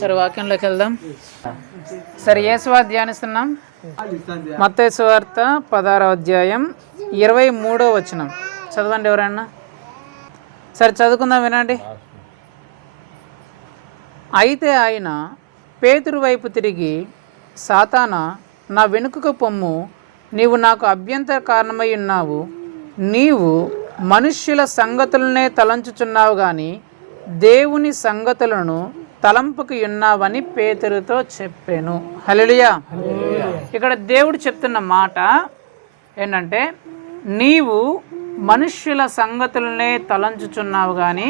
సరే వాక్యంలోకి వెళ్దాం. సరే యేసు వార్త ధ్యానిస్తున్నాం. మత్తయి సువార్త 16వ అధ్యాయం 23వ వచనం చదవండి ఎవరన్నా. సరే చదువుకుందాం, వినండి. అయితే ఆయన పేతురు వైపు తిరిగి, సాతానా, నా వెనుకకు పొమ్ము, నీవు నాకు అభ్యంతర కారణమై ఉన్నావు. నీవు మనుష్యుల సంగతులనే తలంచుచున్నావు కానీ దేవుని సంగతులను తలంపుకు ఉన్నావని పేతురుతో చెప్పాను. హల్లెలూయా. ఇక్కడ దేవుడు చెప్తున్న మాట ఏంటంటే, నీవు మనుష్యుల సంగతులనే తలంచుచున్నావు కానీ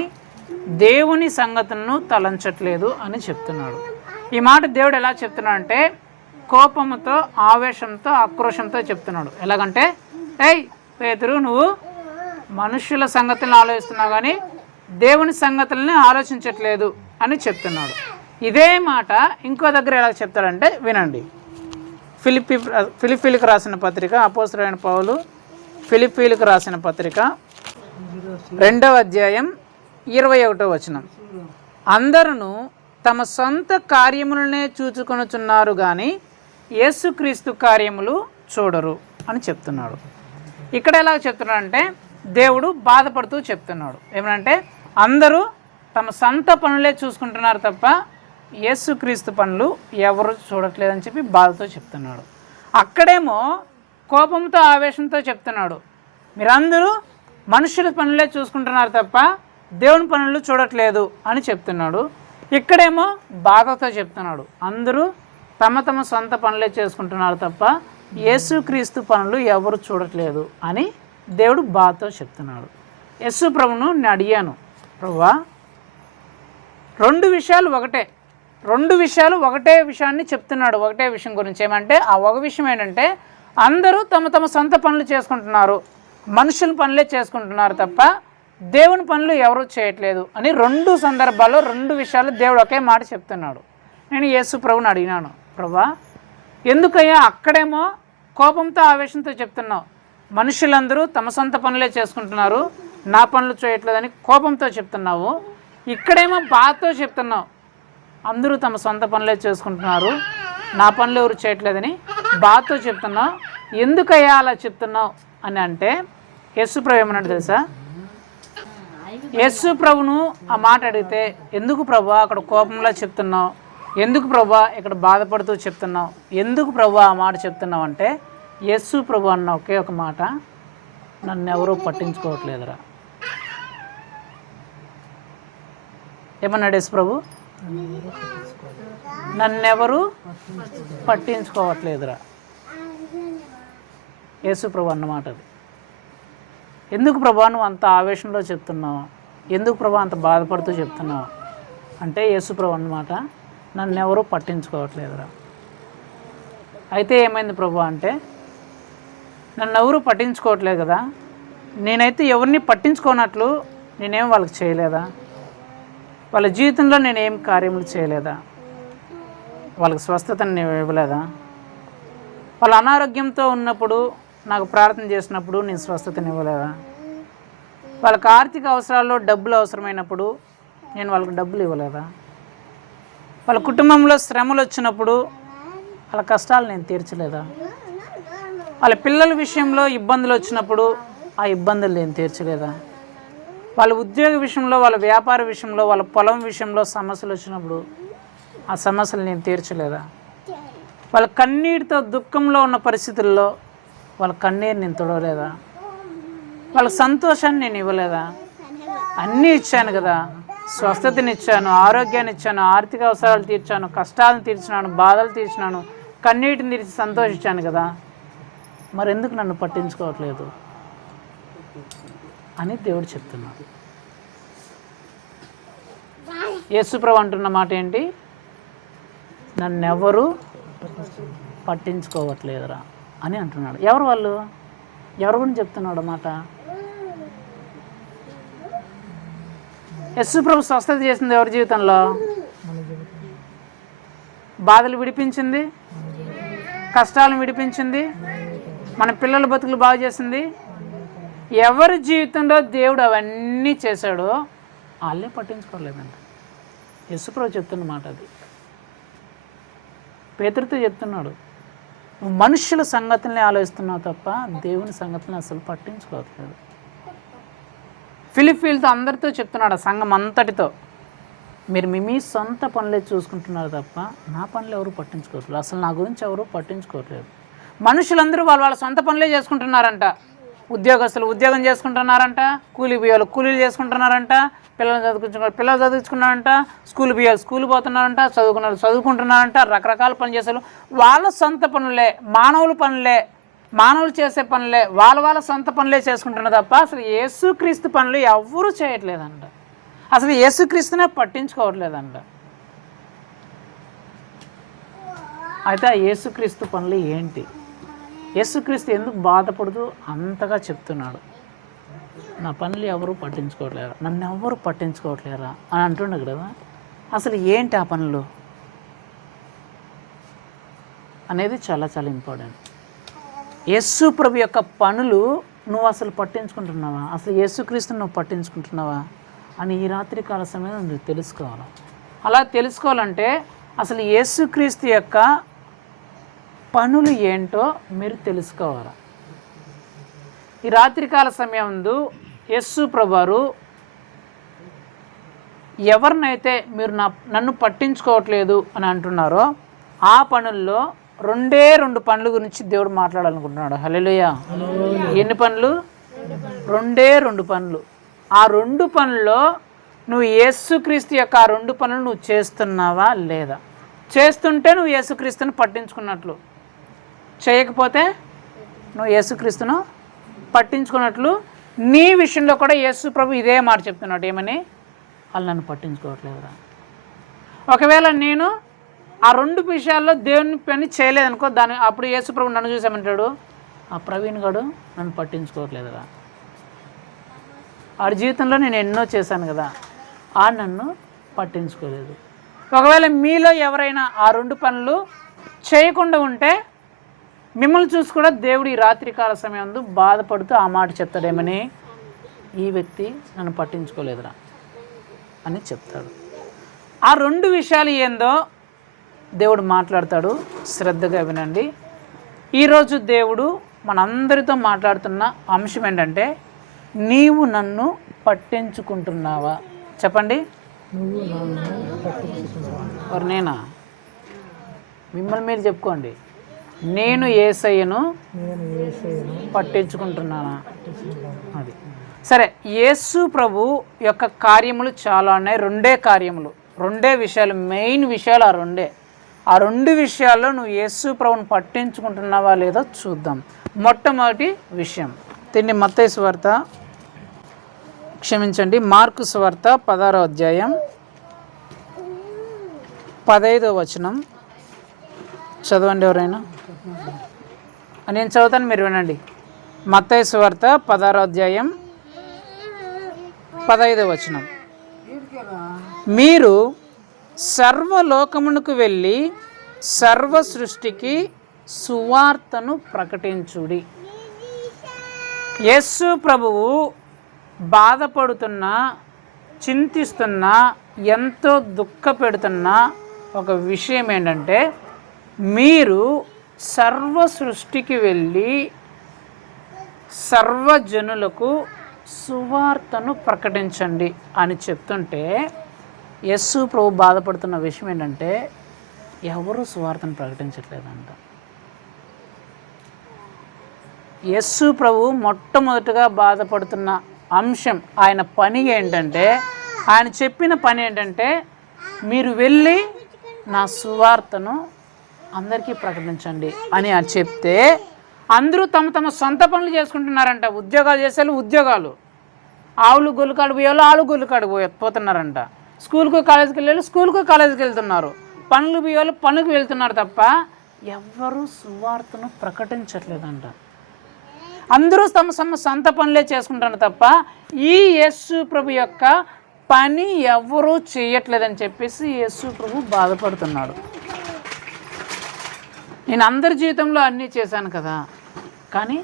దేవుని సంగతులను తలంచట్లేదు అని చెప్తున్నాడు. ఈ మాట దేవుడు ఎలా చెప్తున్నాడు అంటే, కోపంతో, ఆవేశంతో, ఆక్రోషంతో చెప్తున్నాడు. ఎలాగంటే, ఏయ్ పేతురు, నువ్వు మనుష్యుల సంగతులను ఆలోచిస్తున్నావు కానీ దేవుని సంగతులని ఆలోచించట్లేదు అని చెప్తున్నాడు. ఇదే మాట ఇంకో దగ్గర ఎలా చెప్తాడంటే వినండి. ఫిలిప్పీలకు రాసిన పత్రిక, అపోస్తలుడైన పౌలు ఫిలిప్పీలకు రాసిన పత్రిక 2వ అధ్యాయం 21వ వచనం. అందరూ తమ సొంత కార్యములనే చూచుకొనుచున్నారు కానీ యేసుక్రీస్తు కార్యములు చూడరు అని చెప్తున్నాడు. ఇక్కడ ఎలా చెప్తున్నాడంటే, దేవుడు బాధపడుతూ చెప్తున్నాడు. ఏమనంటే, అందరూ తమ సొంత పనులే చూసుకుంటున్నారు తప్ప యేసుక్రీస్తు పనులు ఎవరు చూడట్లేదని చెప్పి బాధతో చెప్తున్నాడు. అక్కడేమో కోపంతో, ఆవేశంతో చెప్తున్నాడు, మీరందరూ మనుషుల పనులే చూసుకుంటున్నారు తప్ప దేవుని పనులు చూడట్లేదు అని చెప్తున్నాడు. ఇక్కడేమో బాధతో చెప్తున్నాడు, అందరూ తమ తమ సొంత పనులే చేసుకుంటున్నారు తప్ప యేసుక్రీస్తు పనులు ఎవరు చూడట్లేదు అని దేవుడు బాధతో చెప్తున్నాడు. యేసు ప్రభును నేను అడిగాను, ప్రభువా, రెండు విషయాలు ఒకటే విషయాన్ని చెప్తున్నాడు. ఒకటే విషయం గురించి ఏమంటే, ఆ ఒక విషయం ఏంటంటే, అందరూ తమ తమ సొంత పనులు చేసుకుంటున్నారు, మనుషుల పనులే చేసుకుంటున్నారు తప్ప దేవుని పనులు ఎవరూ చేయట్లేదు అని రెండు సందర్భాల్లో రెండు విషయాలు దేవుడు ఒకే మాట చెప్తున్నాడు. నేను యేసు ప్రభుని అడిగినాను, ప్రభువా, ఎందుకయ్యా అక్కడేమో కోపంతో, ఆవేశంతో చెప్తున్నావు, మనుషులందరూ తమ సొంత పనులే చేసుకుంటున్నారు, నా పనులు చేయట్లేదని కోపంతో చెప్తున్నావు, ఇక్కడేమో బాధతో చెప్తున్నావు, అందరూ తమ సొంత పనులే చేసుకుంటున్నారు, నా పనులు ఎవరు చేయట్లేదని బాధతో చెప్తున్నావు, ఎందుకయ్యా అలా చెప్తున్నావు అని అంటే, యేసు ప్రభు ఏమన్నాడు తెలుసా? యేసు ప్రభును ఆ మాట అడిగితే, ఎందుకు ప్రభా అక్కడ కోపంలా చెప్తున్నావు, ఎందుకు ప్రభా ఇక్కడ బాధపడుతూ చెప్తున్నావు, ఎందుకు ప్రభా ఆ మాట చెప్తున్నావు అంటే, యేసు ప్రభు అన్న ఒకే ఒక మాట, నన్ను ఎవరూ పట్టించుకోవట్లేదురా. ఏమన్నాడు యేసు ప్రభు? నన్నెవరూ పట్టించుకోవట్లేదురా. యేసు ప్రభు అన్నమాట అది. ఎందుకు ప్రభా నువ్వు అంత ఆవేశంలో చెప్తున్నావు, ఎందుకు ప్రభా అంత బాధపడుతూ చెప్తున్నావు అంటే, యేసు ప్రభు అన్నమాట, నన్నెవరూ పట్టించుకోవట్లేదురా. అయితే ఏమైంది ప్రభు అంటే, నన్ను ఎవరూ పట్టించుకోవట్లేదు కదా, నేనైతే ఎవరిని పట్టించుకోనట్లు నేనేం వాళ్ళకి చేయలేదా, వాళ్ళ జీవితంలో నేనేం కార్యములు చేయలేదా, వాళ్ళకి స్వస్థతను నేను ఇవ్వలేదా, వాళ్ళ అనారోగ్యంతో ఉన్నప్పుడు నాకు ప్రార్థన చేసినప్పుడు నేను స్వస్థతను ఇవ్వలేదా, వాళ్ళకి ఆర్థిక అవసరాల్లో డబ్బులు అవసరమైనప్పుడు నేను వాళ్ళకి డబ్బులు ఇవ్వలేదా, వాళ్ళ కుటుంబంలో శ్రమలు వచ్చినప్పుడు వాళ్ళ కష్టాలు నేను తీర్చలేదా, వాళ్ళ పిల్లల విషయంలో ఇబ్బందులు వచ్చినప్పుడు ఆ ఇబ్బందులు నేను తీర్చలేదా, వాళ్ళ ఉద్యోగ విషయంలో, వాళ్ళ వ్యాపార విషయంలో, వాళ్ళ పొలం విషయంలో సమస్యలు వచ్చినప్పుడు ఆ సమస్యలు నేను తీర్చలేదా, వాళ్ళ కన్నీటితో దుఃఖంలో ఉన్న పరిస్థితుల్లో వాళ్ళ కన్నీరు నేను తొడవలేదా, వాళ్ళ సంతోషాన్ని నేను ఇవ్వలేదా, అన్నీ ఇచ్చాను కదా, స్వస్థతని ఇచ్చాను, ఆరోగ్యాన్ని ఇచ్చాను, ఆర్థిక అవసరాలు తీర్చాను, కష్టాలను తీర్చినాను, బాధలు తీర్చినాను, కన్నీటిని తీర్చి సంతోషించాను కదా, మరి ఎందుకు నన్ను పట్టించుకోవట్లేదు అని దేవుడు చెప్తున్నాడు. యేసుప్రభు అంటున్న మాట ఏంటి? నన్నెవరూ పట్టించుకోవట్లేదురా అని అంటున్నాడు. ఎవరు వాళ్ళు? ఎవరి గురించి చెప్తున్నాడు మాట? యేసుప్రభు స్వస్థత చేసింది ఎవరి జీవితంలో? బాధలు విడిపించింది, కష్టాలను విడిపించింది, మన పిల్లల బతుకులు బాగు చేసింది. ఎవరి జీవితంలో దేవుడు అవన్నీ చేశాడో వాళ్ళే పట్టించుకోలేదంట. యేసుప్రభు చెప్తున్న మాట అది. పేతురుతో చెప్తున్నాడు, నువ్వు మనుషుల సంగతుల్ని ఆలోచిస్తున్నావు తప్ప దేవుని సంగతులను అసలు పట్టించుకోవట్లేదు. ఫిలిప్పీలతో అందరితో చెప్తున్నాడు, ఆ సంఘం అంతటితో, మీరు మీ సొంత పనులే చూసుకుంటున్నారు తప్ప నా పనులు ఎవరు పట్టించుకోవట్లేదు, అసలు నా గురించి ఎవరు పట్టించుకోవట్లేదు. మనుషులందరూ వాళ్ళ సొంత పనులే చేసుకుంటున్నారంట. ఉద్యోగస్తులు ఉద్యోగం చేసుకుంటున్నారంట, కూలీ బియ్యాలు కూలీలు చేసుకుంటున్నారంట, పిల్లలు చదువుకుంటున్నారంట, స్కూల్ బియ్యాలు స్కూల్ పోతున్నారంట, చదువుకుంటున్నారంట, రకరకాల పనులు చేసేవాళ్ళు వాళ్ళ సొంత పనులే, మానవులు చేసే పనులే, వాళ్ళ సొంత పనులే చేసుకుంటున్నారు తప్ప అసలు యేసుక్రీస్తు పనులు ఎవరూ చేయట్లేదంట. అసలు యేసుక్రీస్తునే పట్టించుకోవట్లేదంట. అయితే ఆ యేసుక్రీస్తు పనులు ఏంటి? యేసుక్రీస్తు ఎందుకు బాధపడుతూ అంతగా చెప్తున్నాడు, నా పనులు ఎవరు పట్టించుకోవట్లేరా, నన్ను ఎవరు పట్టించుకోవట్లేరా అని అంటున్నాడు కదా. అసలు ఏంటి ఆ పనులు అనేది చాలా చాలా ఇంపార్టెంట్. యేసు ప్రభు యొక్క పనులు నువ్వు అసలు పట్టించుకుంటున్నావా, అసలు యేసుక్రీస్తుని నువ్వు పట్టించుకుంటున్నావా అని ఈ రాత్రి కాల సమయంలో నువ్వు తెలుసుకోవాలి. అలా తెలుసుకోవాలంటే అసలు యేసుక్రీస్తు యొక్క పనులు ఏంటో మీరు తెలుసుకోవాలి. ఈ రాత్రికాల సమయంలో యేసు ప్రభువారు ఎవరినైతే మీరు నన్ను పట్టించుకోవట్లేదు అని అంటున్నారో ఆ పనుల్లో రెండు పనుల గురించి దేవుడు మాట్లాడాలనుకుంటున్నాడు. హల్లెలూయా. ఎన్ని పనులు? రెండు పనులు. ఆ 2 పనుల్లో నువ్వు యేసుక్రీస్తు యొక్క ఆ 2 పనులు నువ్వు చేస్తున్నావా లేదా? చేస్తుంటే నువ్వు యేసుక్రీస్తుని పట్టించుకున్నట్లు, చేయకపోతే నువ్వు యేసుక్రీస్తును పట్టించుకున్నట్లు. నీ విషయంలో కూడా యేసు ప్రభు ఇదే మాట చెప్తున్నాడు, ఏమని? వాళ్ళు నన్ను పట్టించుకోవట్లేదురా. ఒకవేళ నేను ఆ 2 విషయాల్లో దేవుని పని చేయలేదనుకో, అప్పుడు యేసు ప్రభు నన్ను చూసామంటాడు, ఆ ప్రవీణ్ గారు నన్ను పట్టించుకోవట్లేదురా, ఆడి జీవితంలో నేను ఎన్నో చేశాను కదా, ఆ నన్ను పట్టించుకోలేదు. ఒకవేళ మీలో ఎవరైనా ఆ 2 పనులు చేయకుండా ఉంటే మిమ్మల్ని చూసి కూడా దేవుడు ఈ రాత్రికాల సమయంలో బాధపడుతూ ఆ మాట చెప్తాడేమని, ఈ వ్యక్తి నన్ను పట్టించుకోలేదురా అని చెప్తాడు. ఆ 2 విషయాలు ఏందో దేవుడు మాట్లాడతాడు, శ్రద్ధగా వినండి. ఈరోజు దేవుడు మనందరితో మాట్లాడుతున్న అంశం ఏంటంటే, నీవు నన్ను పట్టించుకుంటున్నావా? చెప్పండి. మరి నేనా? మిమ్మల్ని మీరు చెప్పుకోండి. నేను యేసయ్యను పట్టించుకుంటున్నానా? అది సరే. యేసు ప్రభు యొక్క కార్యములు చాలా ఉన్నాయి, 2 కార్యములు, 2 విషయాలు, మెయిన్ విషయాలు ఆ 2 విషయాల్లో నువ్వు యేసు ప్రభుని పట్టించుకుంటున్నావా లేదో చూద్దాం. మొట్టమొదటి విషయం మార్కు సువార్త 16వ అధ్యాయం 15వ వచనం చదవండి ఎవరైనా. నేను చదువుతాను, మీరు వినండి. మత్తయి సువార్త 16వ అధ్యాయం 15వ వచనం. మీరు సర్వలోకమునకు వెళ్ళి సర్వ సృష్టికి సువార్తను ప్రకటించుడి. యేసు ప్రభువు బాధపడుతున్నా, చింతిస్తున్నా, ఎంతో దుఃఖపెడుతున్న ఒక విషయం ఏంటంటే, మీరు సర్వ సృష్టికి వెళ్ళి సర్వజనులకు సువార్తను ప్రకటించండి అని చెప్తుంటే, యేసు ప్రభు బాధపడుతున్న విషయం ఏంటంటే, ఎవరు సువార్తను ప్రకటించట్లేదంట. యేసు ప్రభు మొట్టమొదటిగా బాధపడుతున్న అంశం, ఆయన పని ఏంటంటే, ఆయన చెప్పిన పని ఏంటంటే, మీరు వెళ్ళి నా సువార్తను అందరికీ ప్రకటించండి అని చెప్తే, అందరూ తమ సొంత పనులు చేసుకుంటున్నారంట. ఉద్యోగాలు చేసేవాళ్ళు ఉద్యోగాలు, ఆవులు గొల్లుకాడు పోయేవాళ్ళు ఆవులు గొల్లుకాడు పోతున్నారంట, స్కూల్కు కాలేజీకి వెళ్ళేవాళ్ళు స్కూల్కు కాలేజీకి వెళ్తున్నారు, పనులు పోయేవాళ్ళు పనులకు వెళ్తున్నారు తప్ప ఎవ్వరూ సువార్తను ప్రకటించట్లేదంట. అందరూ తమ సొంత పనులే చేసుకుంటున్నారు తప్ప ఈ యేసు ప్రభు యొక్క పని ఎవరూ చేయట్లేదని చెప్పేసి యేసు ప్రభు బాధపడుతున్నాడు. నేను అందరి జీవితంలో అన్నీ చేశాను కదా, కానీ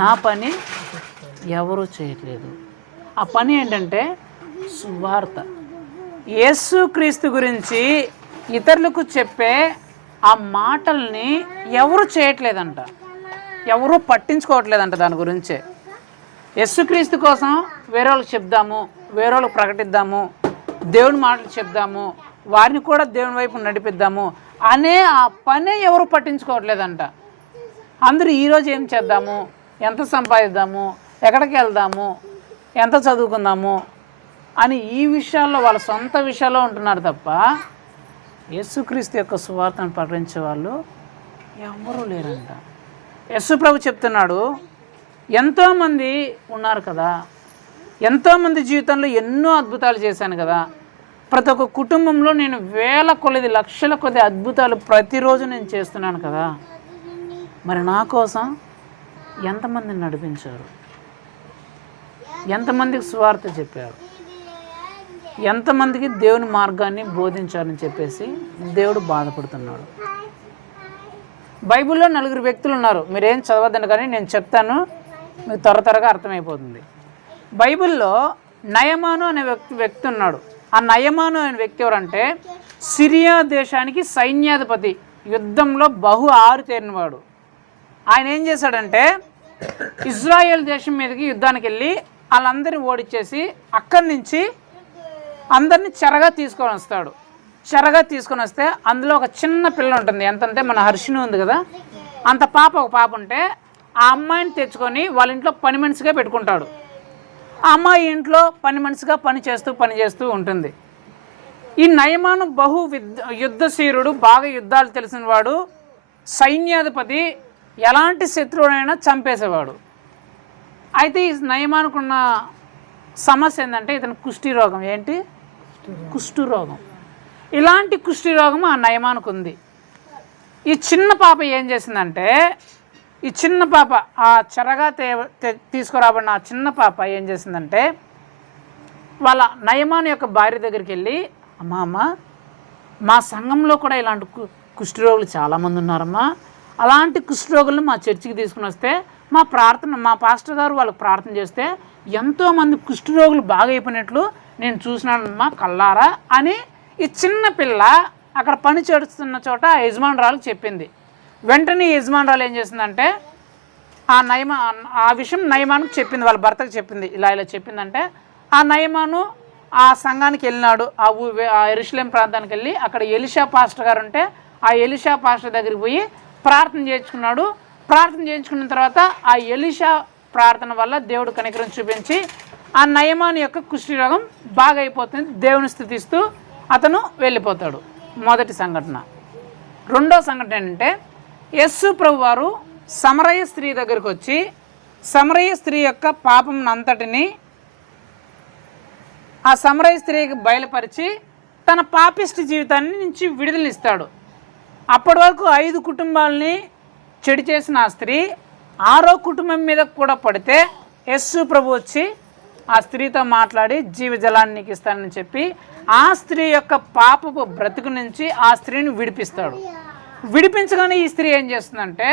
నా పని ఎవరూ చేయట్లేదు. ఆ పని ఏంటంటే సువార్త. యేసుక్రీస్తు గురించి ఇతరులకు చెప్పే ఆ మాటల్ని ఎవరు చేయట్లేదంట, ఎవరు పట్టించుకోవట్లేదంట. దాని గురించే యేసుక్రీస్తు కోసం వేరే వాళ్ళకి చెప్దాము, వేరే వాళ్ళకి ప్రకటిద్దాము, దేవుని మాటలు చెప్దాము, వారిని కూడా దేవుని వైపు నడిపిద్దాము అనే ఆ పనే ఎవరు పట్టించుకోవట్లేదంట. అందరూ ఈరోజు ఏం చేద్దాము, ఎంత సంపాదిద్దాము, ఎక్కడికి వెళ్దాము, ఎంత చదువుకుందాము అని ఈ విషయాల్లో వాళ్ళ సొంత విషయాల్లో ఉంటున్నారు తప్ప యేసుక్రీస్తు యొక్క సువార్తను ప్రకటించే వాళ్ళు ఎవరూ లేరంట. యేసు ప్రభు చెప్తున్నాడు, ఎంతోమంది ఉన్నారు కదా, ఎంతోమంది జీవితంలో ఎన్నో అద్భుతాలు చేశాను కదా, ప్రతి ఒక్క కుటుంబంలో నేను వేల కొలది లక్షల కొద్ది అద్భుతాలు ప్రతిరోజు నేను చేస్తున్నాను కదా, మరి నా కోసం ఎంతమందిని నడిపించారు, ఎంతమందికి సువార్త చెప్పారు, ఎంతమందికి దేవుని మార్గాన్ని బోధించారని చెప్పేసి దేవుడు బాధపడుతున్నాడు. బైబిల్లో 4 వ్యక్తులు ఉన్నారు, మీరేం చదవద్దండి కానీ నేను చెప్తాను, మీకు త్వరగా అర్థమైపోతుంది. బైబిల్లో నయమాను అనే వ్యక్తి ఉన్నాడు. ఆ నయమాను అనే వ్యక్తి ఎవరంటే సిరియా దేశానికి సైన్యాధిపతి, యుద్ధంలో బహు ఆరుతేరినవాడు. ఆయన ఏం చేశాడంటే ఇజ్రాయెల్ దేశం మీదకి యుద్ధానికి వెళ్ళి వాళ్ళందరినీ ఓడిచ్చేసి అక్కడి నుంచి అందరినీ చెరగా తీసుకొని వస్తాడు. చెరగా తీసుకొని వస్తే అందులో ఒక చిన్న పిల్ల ఉంటుంది, ఎంతంటే మన హర్షిని ఉంది కదా, అంత ఒక పాప ఉంటే ఆ అమ్మాయిని తెచ్చుకొని వాళ్ళ ఇంట్లో పని మనిషిగా పెట్టుకుంటాడు. ఆ అమ్మాయి ఇంట్లో పని మనిషిగా పని చేస్తూ ఉంటుంది. ఈ నయమాను బహు యుద్ధశీరుడు, బాగా యుద్ధాలు తెలిసిన వాడు, సైన్యాధిపతి, ఎలాంటి శత్రువునైనా చంపేసేవాడు. అయితే ఈ నయమానుకున్న సమస్య ఏంటంటే ఇతను కుష్టి రోగం. ఏంటి? కుష్టు రోగం. ఇలాంటి కుష్టి రోగం ఆ నయమానుకు ఉంది. ఈ చిన్న పాప ఏం చేసిందంటే, ఈ చిన్న పాప ఆ చెరగా తీసుకురాబడిన ఆ చిన్న పాప ఏం చేసిందంటే వాళ్ళ నయమాను యొక్క భార్య దగ్గరికి వెళ్ళి, అమ్మ మా సంఘంలో కూడా ఇలాంటి కుష్ఠరోగులు చాలామంది ఉన్నారమ్మా, అలాంటి కుష్ఠరోగులను మా చర్చికి తీసుకుని వస్తే మా పాస్టర్ గారు వాళ్ళకి ప్రార్థన చేస్తే ఎంతోమంది కుష్ఠరోగులు బాగైపోయినట్లు నేను చూసినానమ్మా కల్లారా అని ఈ చిన్న పిల్ల అక్కడ పని చేస్తున్న చోట ఆ యజమానురాలకు చెప్పింది. వెంటనే యజమానురాలు ఏం చేసిందంటే ఆ విషయం నయమానుకు చెప్పింది, వాళ్ళ భర్తకు చెప్పింది. ఇలా చెప్పిందంటే ఆ నయమాను ఆ సంఘానికి వెళ్ళినాడు. ఆ యెరూషలేం ప్రాంతానికి వెళ్ళి అక్కడ ఎలీషా పాస్టర్ గారు ఉంటే ఆ ఎలీషా పాస్టర్ దగ్గరికి పోయి ప్రార్థన చేయించుకున్నాడు. ప్రార్థన చేయించుకున్న తర్వాత ఆ ఎలీషా ప్రార్థన వల్ల దేవుడు కనికరం చూపించి ఆ నయమాను యొక్క కుష్టి రోగం బాగా అయిపోతుంది. దేవుని స్తుతిస్తూ అతను వెళ్ళిపోతాడు. మొదటి సంఘటన. రెండో సంఘటన ఏంటంటే యేసు ప్రభు వారు సమరయ స్త్రీ దగ్గరికి వచ్చి సమరయ స్త్రీ యొక్క పాపం అంతటిని ఆ సమరయ స్త్రీకి బయలుపరిచి తన పాపిష్టి జీవితాన్ని నుంచి విడుదలిస్తాడు. అప్పటి వరకు 5 కుటుంబాలని చెడు చేసిన ఆ స్త్రీ 6వ కుటుంబం మీద కూడా పడితే యేసు ప్రభు వచ్చి ఆ స్త్రీతో మాట్లాడి జీవజలాన్ని నీకు ఇస్తానని చెప్పి ఆ స్త్రీ యొక్క పాపపు బ్రతుకు నుంచి ఆ స్త్రీని విడిపిస్తాడు. విడిపించగానే ఈ స్త్రీ ఏం చేస్తుందంటే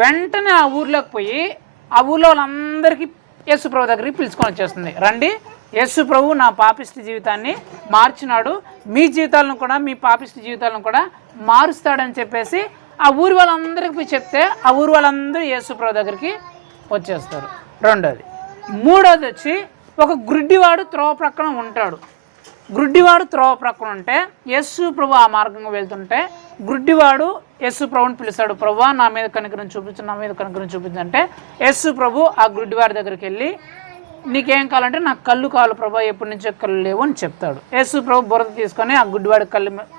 వెంటనే ఆ ఊర్లోకి పోయి ఆ ఊర్లో వాళ్ళందరికీ యేసు ప్రభు దగ్గరికి పిలుచుకొని వచ్చేస్తుంది. రండి, యేసు ప్రభు నా పాపిష్టి జీవితాన్ని మార్చినాడు, మీ జీవితాలను కూడా మీ పాపిష్టి జీవితాలను కూడా మారుస్తాడని చెప్పేసి ఆ ఊరి వాళ్ళందరికీ పోయి చెప్తే ఆ ఊరి వాళ్ళందరూ యేసు ప్రభు దగ్గరికి వచ్చేస్తారు. రెండోది. మూడోది వచ్చి ఒక గుడ్డివాడు త్రోవ ప్రక్కన ఉంటాడు. గుడ్డివాడు త్రోవ ప్రక్కన ఉంటే యేసు ప్రభు ఆ మార్గంగా వెళ్తుంటే గుడ్డివాడు యేసు ప్రభుని పిలుస్తాడు. ప్రభువా నా మీద కనికరం చూపించు, నా మీద కనికరం చూపించంటే యేసు ప్రభు ఆ గుడ్డివాడి దగ్గరికి వెళ్ళి నీకేం కావాలంటే నాకు కళ్ళు కావాలి ప్రభు, ఎప్పటి నుంచో కళ్ళు లేవు అని చెప్తాడు. యేసు ప్రభు బురద తీసుకొని ఆ గుడ్డివాడి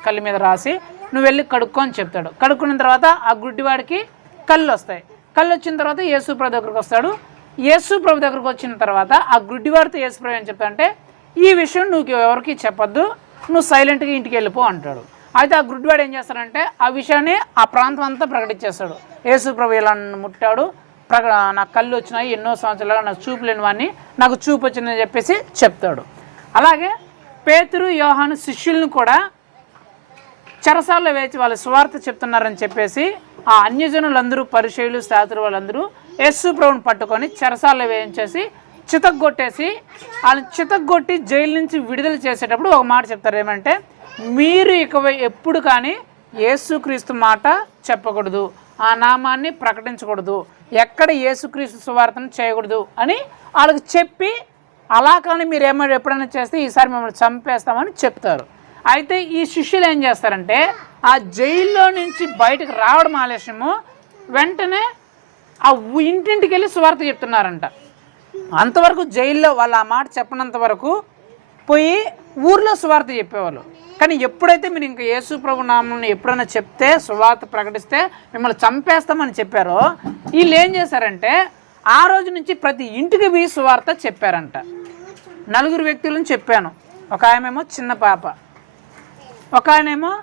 కళ్ళు మీద రాసి నువ్వు వెళ్ళి కడుక్కో అని చెప్తాడు. కడుక్కున్న తర్వాత ఆ గుడ్డివాడికి కళ్ళు వస్తాయి. కళ్ళు వచ్చిన తర్వాత యేసు ప్రభు దగ్గరికి వస్తాడు. యేసు ప్రభు దగ్గరకు వచ్చిన తర్వాత ఆ గుడ్డివాడితో యేసు ప్రభు ఏం చెప్తాడంటే ఈ విషయం నువ్వు ఎవరికి చెప్పొద్దు, నువ్వు సైలెంట్గా ఇంటికి వెళ్ళిపో అంటాడు. అయితే ఆ గుడ్డివాడు ఏం చేస్తాడంటే ఆ విషయాన్ని ఆ ప్రాంతం అంతా ప్రకటించేస్తాడు. యేసు ప్రభు ఇలా ముట్టాడు, నాకు కళ్ళు వచ్చినాయి, ఎన్నో సంవత్సరాలుగా నాకు చూపు లేని వాడిని నాకు చూపు వచ్చిందని చెప్పేసి చెప్తాడు. అలాగే పేతురు యోహాను శిష్యులను కూడా చెరసాల్లో వేచి వాళ్ళు సువార్త చెప్తున్నారని చెప్పేసి ఆ అన్యజనులందరూ పరిచయులు శాస్త్రులు వాళ్ళందరూ యేసు ప్రభుని పట్టుకొని చెరసాల్లో వేయించేసి చితగ్గొట్టేసి వాళ్ళని చితగ్గొట్టి జైలు నుంచి విడుదల చేసేటప్పుడు ఒక మాట చెప్తారు, ఏమంటే మీరు ఇక ఎప్పుడు కానీ యేసుక్రీస్తు మాట చెప్పకూడదు, ఆ నామాన్ని ప్రకటించకూడదు, ఎక్కడ యేసుక్రీస్తు సువార్తను చేయకూడదు అని వాళ్ళకి చెప్పి, అలా కానీ మీరు ఏమైనా ఎప్పుడైనా చేస్తే ఈసారి మిమ్మల్ని చంపేస్తామని చెప్తారు. అయితే ఈ శిష్యులు ఏం చేస్తారంటే ఆ జైల్లో నుంచి బయటకు రావడం ఆలస్యము, వెంటనే ఆ ఇంటింటికి వెళ్ళి సువార్త చెప్తున్నారంట. అంతవరకు జైల్లో వాళ్ళు ఆ మాట చెప్పనంత వరకు పోయి ఊర్లో సువార్త చెప్పేవాళ్ళు. కానీ ఎప్పుడైతే మీరు ఇంకా యేసు ప్రభు నామాన్ని ఎప్పుడైనా చెప్తే, సువార్త ప్రకటిస్తే మిమ్మల్ని చంపేస్తామని చెప్పారో, వీళ్ళు ఏం చేశారంటే ఆ రోజు నుంచి ప్రతి ఇంటికి పోయి సువార్త చెప్పారంట. 4 వ్యక్తులను చెప్పాను. ఒక ఆయనేమో చిన్న పాప, ఒక ఆయనేమో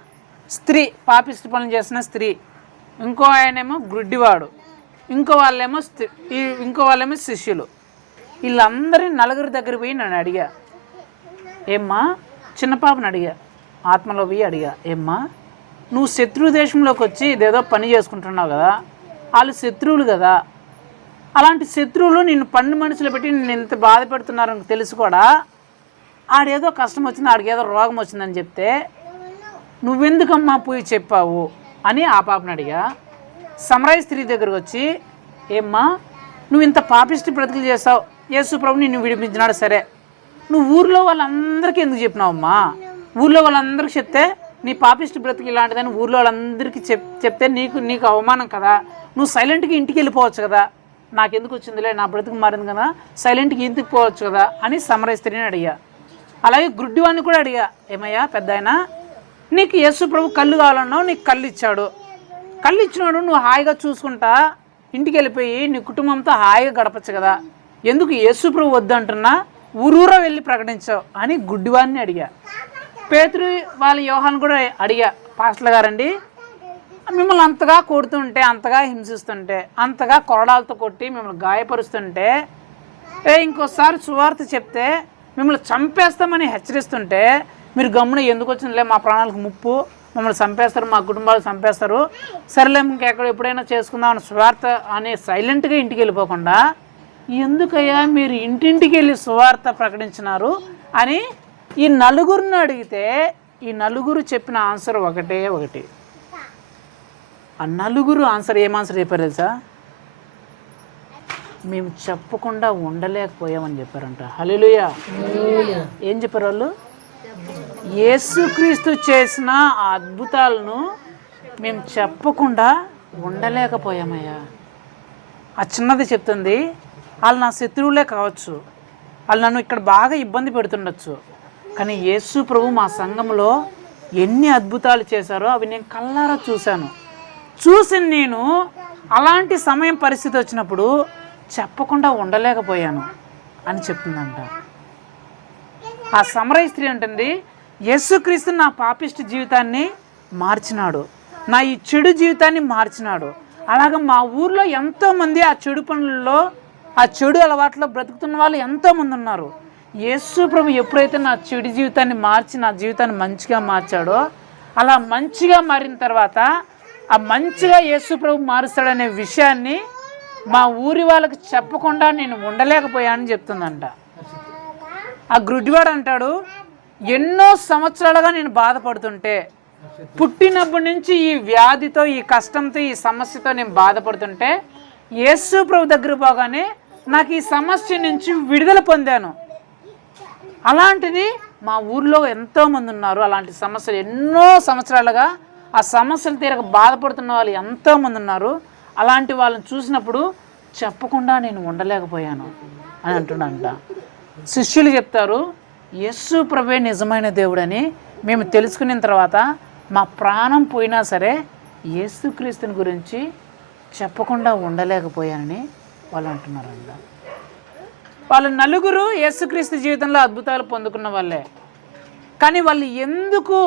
స్త్రీ, పాపిష్టి పనులు చేసిన స్త్రీ, ఇంకో ఆయనేమో గుడ్డివాడు, ఇంకో వాళ్ళేమో శిష్యులు. వీళ్ళందరినీ 4 దగ్గర పోయి నన్ను అడిగా, ఏమ్మా, చిన్న పాపను అడిగా, ఆత్మలో పోయి అడిగా, ఏమ్మా నువ్వు శత్రు దేశంలోకి వచ్చి ఇదేదో పని చేసుకుంటున్నావు కదా, వాళ్ళు శత్రువులు కదా, అలాంటి శత్రువులు నిన్ను పన్ను మనుషులు పెట్టి నిన్ను ఎంత బాధ పెడుతున్నారని తెలిసి కూడా ఆడేదో కష్టం వచ్చింది, ఆడికి ఏదో రోగం వచ్చిందని చెప్తే నువ్వెందుకమ్మా పోయి చెప్పావు అని ఆ పాపను అడిగా. సమరయ స్త్రీ దగ్గరకు వచ్చి, ఏమ్మా నువ్వు ఇంత పాపిష్టి బ్రతుకులు చేస్తావు, యేసు ప్రభు నిన్ను విడిపించినాడు, సరే నువ్వు ఊర్లో వాళ్ళందరికీ ఎందుకు చెప్పినావమ్మా? ఊర్లో వాళ్ళందరికీ చెప్తే నీ పాపిష్టి బ్రతుకు ఇలాంటిదని ఊర్లో వాళ్ళందరికీ చెప్తే నీకు అవమానం కదా, నువ్వు సైలెంట్గా ఇంటికి వెళ్ళిపోవచ్చు కదా, నాకెందుకు వచ్చిందిలే, నా బ్రతుకు మారింది కదా, సైలెంట్గా ఇంటికి పోవచ్చు కదా అని సమరయ స్త్రీని అడిగా. అలాగే గుడ్డివాడిని కూడా అడిగా, ఏమయ్యా పెద్దాయనా, నీకు యేసు ప్రభు కళ్ళు కావాలన్నావు, నీకు కళ్ళు ఇచ్చాడు, కళ్ళు ఇచ్చినాడు, నువ్వు హాయిగా చూసుకుంటా ఇంటికి వెళ్ళిపోయి నీ కుటుంబంతో హాయిగా గడపచ్చు కదా, ఎందుకు యేసు ప్రభు వద్దంటున్నా ఊరూరా వెళ్ళి ప్రకటించావు అని గుడ్డివాడిని అడిగా. పేతురు వాళ్ళ యోహాను కూడా అడిగా, పాస్టర్ గారండి మిమ్మల్ని అంతగా కొడుతుంటే, అంతగా హింసిస్తుంటే, అంతగా కొరడాలతో కొట్టి మిమ్మల్ని గాయపరుస్తుంటే, ఇంకోసారి సువార్త చెప్తే మిమ్మల్ని చంపేస్తామని హెచ్చరిస్తుంటే మీరు గమ్మున ఎందుకు వచ్చిందిలే, మా ప్రాణాలకు ముప్పు, మమ్మల్ని చంపేస్తారు, మా కుటుంబాలు చంపేస్తారు, సరేలే ఇంకెక్కడ ఎప్పుడైనా చేసుకుందామని సువార్త అని సైలెంట్గా ఇంటికి వెళ్ళిపోకుండా ఎందుకయ్యా మీరు ఇంటింటికి వెళ్ళి సువార్త ప్రకటించినారు అని ఈ 4 అడిగితే ఈ 4 చెప్పిన ఆన్సర్ ఒకటే ఒకటి. ఆ 4 ఆన్సర్ ఏం ఆన్సర్ చెప్పారు తెలుసా? మేము చెప్పకుండా ఉండలేకపోయామని చెప్పారంట. హల్లెలూయా. ఏం చెప్పారు వాళ్ళు? యేసుక్రీస్తు చేసిన ఆ అద్భుతాలను మేము చెప్పకుండా ఉండలేకపోయామయ్యా. ఆ చిన్నది చెప్తుంది, వాళ్ళు నా శత్రువులే కావచ్చు, వాళ్ళు నన్ను ఇక్కడ బాగా ఇబ్బంది పెడుతుండొచ్చు, కానీ యేసు ప్రభు మా సంఘంలో ఎన్ని అద్భుతాలు చేశారో అవి నేను కళ్ళారా చూసి నేను అలాంటి సమయం పరిస్థితి వచ్చినప్పుడు చెప్పకుండా ఉండలేకపోయాను అని చెప్తుందంట. ఆ సమరయ స్త్రీ అంటుంది, యేసుక్రీస్తు నా పాపిష్టి జీవితాన్ని మార్చినాడు, నా ఈ చెడు జీవితాన్ని మార్చినాడు. అలాగ మా ఊర్లో ఎంతోమంది ఆ చెడు పనులలో, ఆ చెడు అలవాట్లో బ్రతుకుతున్న వాళ్ళు ఎంతోమంది ఉన్నారు. యేసు ప్రభు ఎప్పుడైతే నా చెడు జీవితాన్ని మార్చి నా జీవితాన్ని మంచిగా మార్చాడో, అలా మంచిగా మారిన తర్వాత ఆ మంచిగా యేసు ప్రభు మారుస్తాడనే విషయాన్ని మా ఊరి వాళ్ళకి చెప్పకుండా నేను ఉండలేకపోయానని చెప్తుందంట. ఆ గుడ్డివాడు అంటాడు, ఎన్నో సంవత్సరాలుగా నేను బాధపడుతుంటే, పుట్టినప్పటి నుంచి ఈ వ్యాధితో, ఈ కష్టంతో, ఈ సమస్యతో నేను బాధపడుతుంటే యేసు ప్రభు దగ్గర పోగానే నాకు ఈ సమస్య నుంచి విడుదల పొందాను. అలాంటిది మా ఊర్లో ఎంతోమంది ఉన్నారు, అలాంటి సమస్యలు ఎన్నో సంవత్సరాలుగా ఆ సమస్యలు తీరక బాధపడుతున్న వాళ్ళు ఎంతోమంది ఉన్నారు. అలాంటి వాళ్ళని చూసినప్పుడు చెప్పకుండా నేను ఉండలేకపోయాను అని అంటున్నాంట. శిష్యులు చెప్తారు, యేసు ప్రభువే నిజమైన దేవుడని మేము తెలుసుకున్న తర్వాత మా ప్రాణం పోయినా సరే యేసుక్రీస్తుని గురించి చెప్పకుండా ఉండలేకపోయానని వాళ్ళు అంటున్నారంట. వాళ్ళు 4 యేసుక్రీస్తు జీవితంలో అద్భుతాలు పొందుకున్న వాళ్ళే. కానీ వాళ్ళు ఎందుకు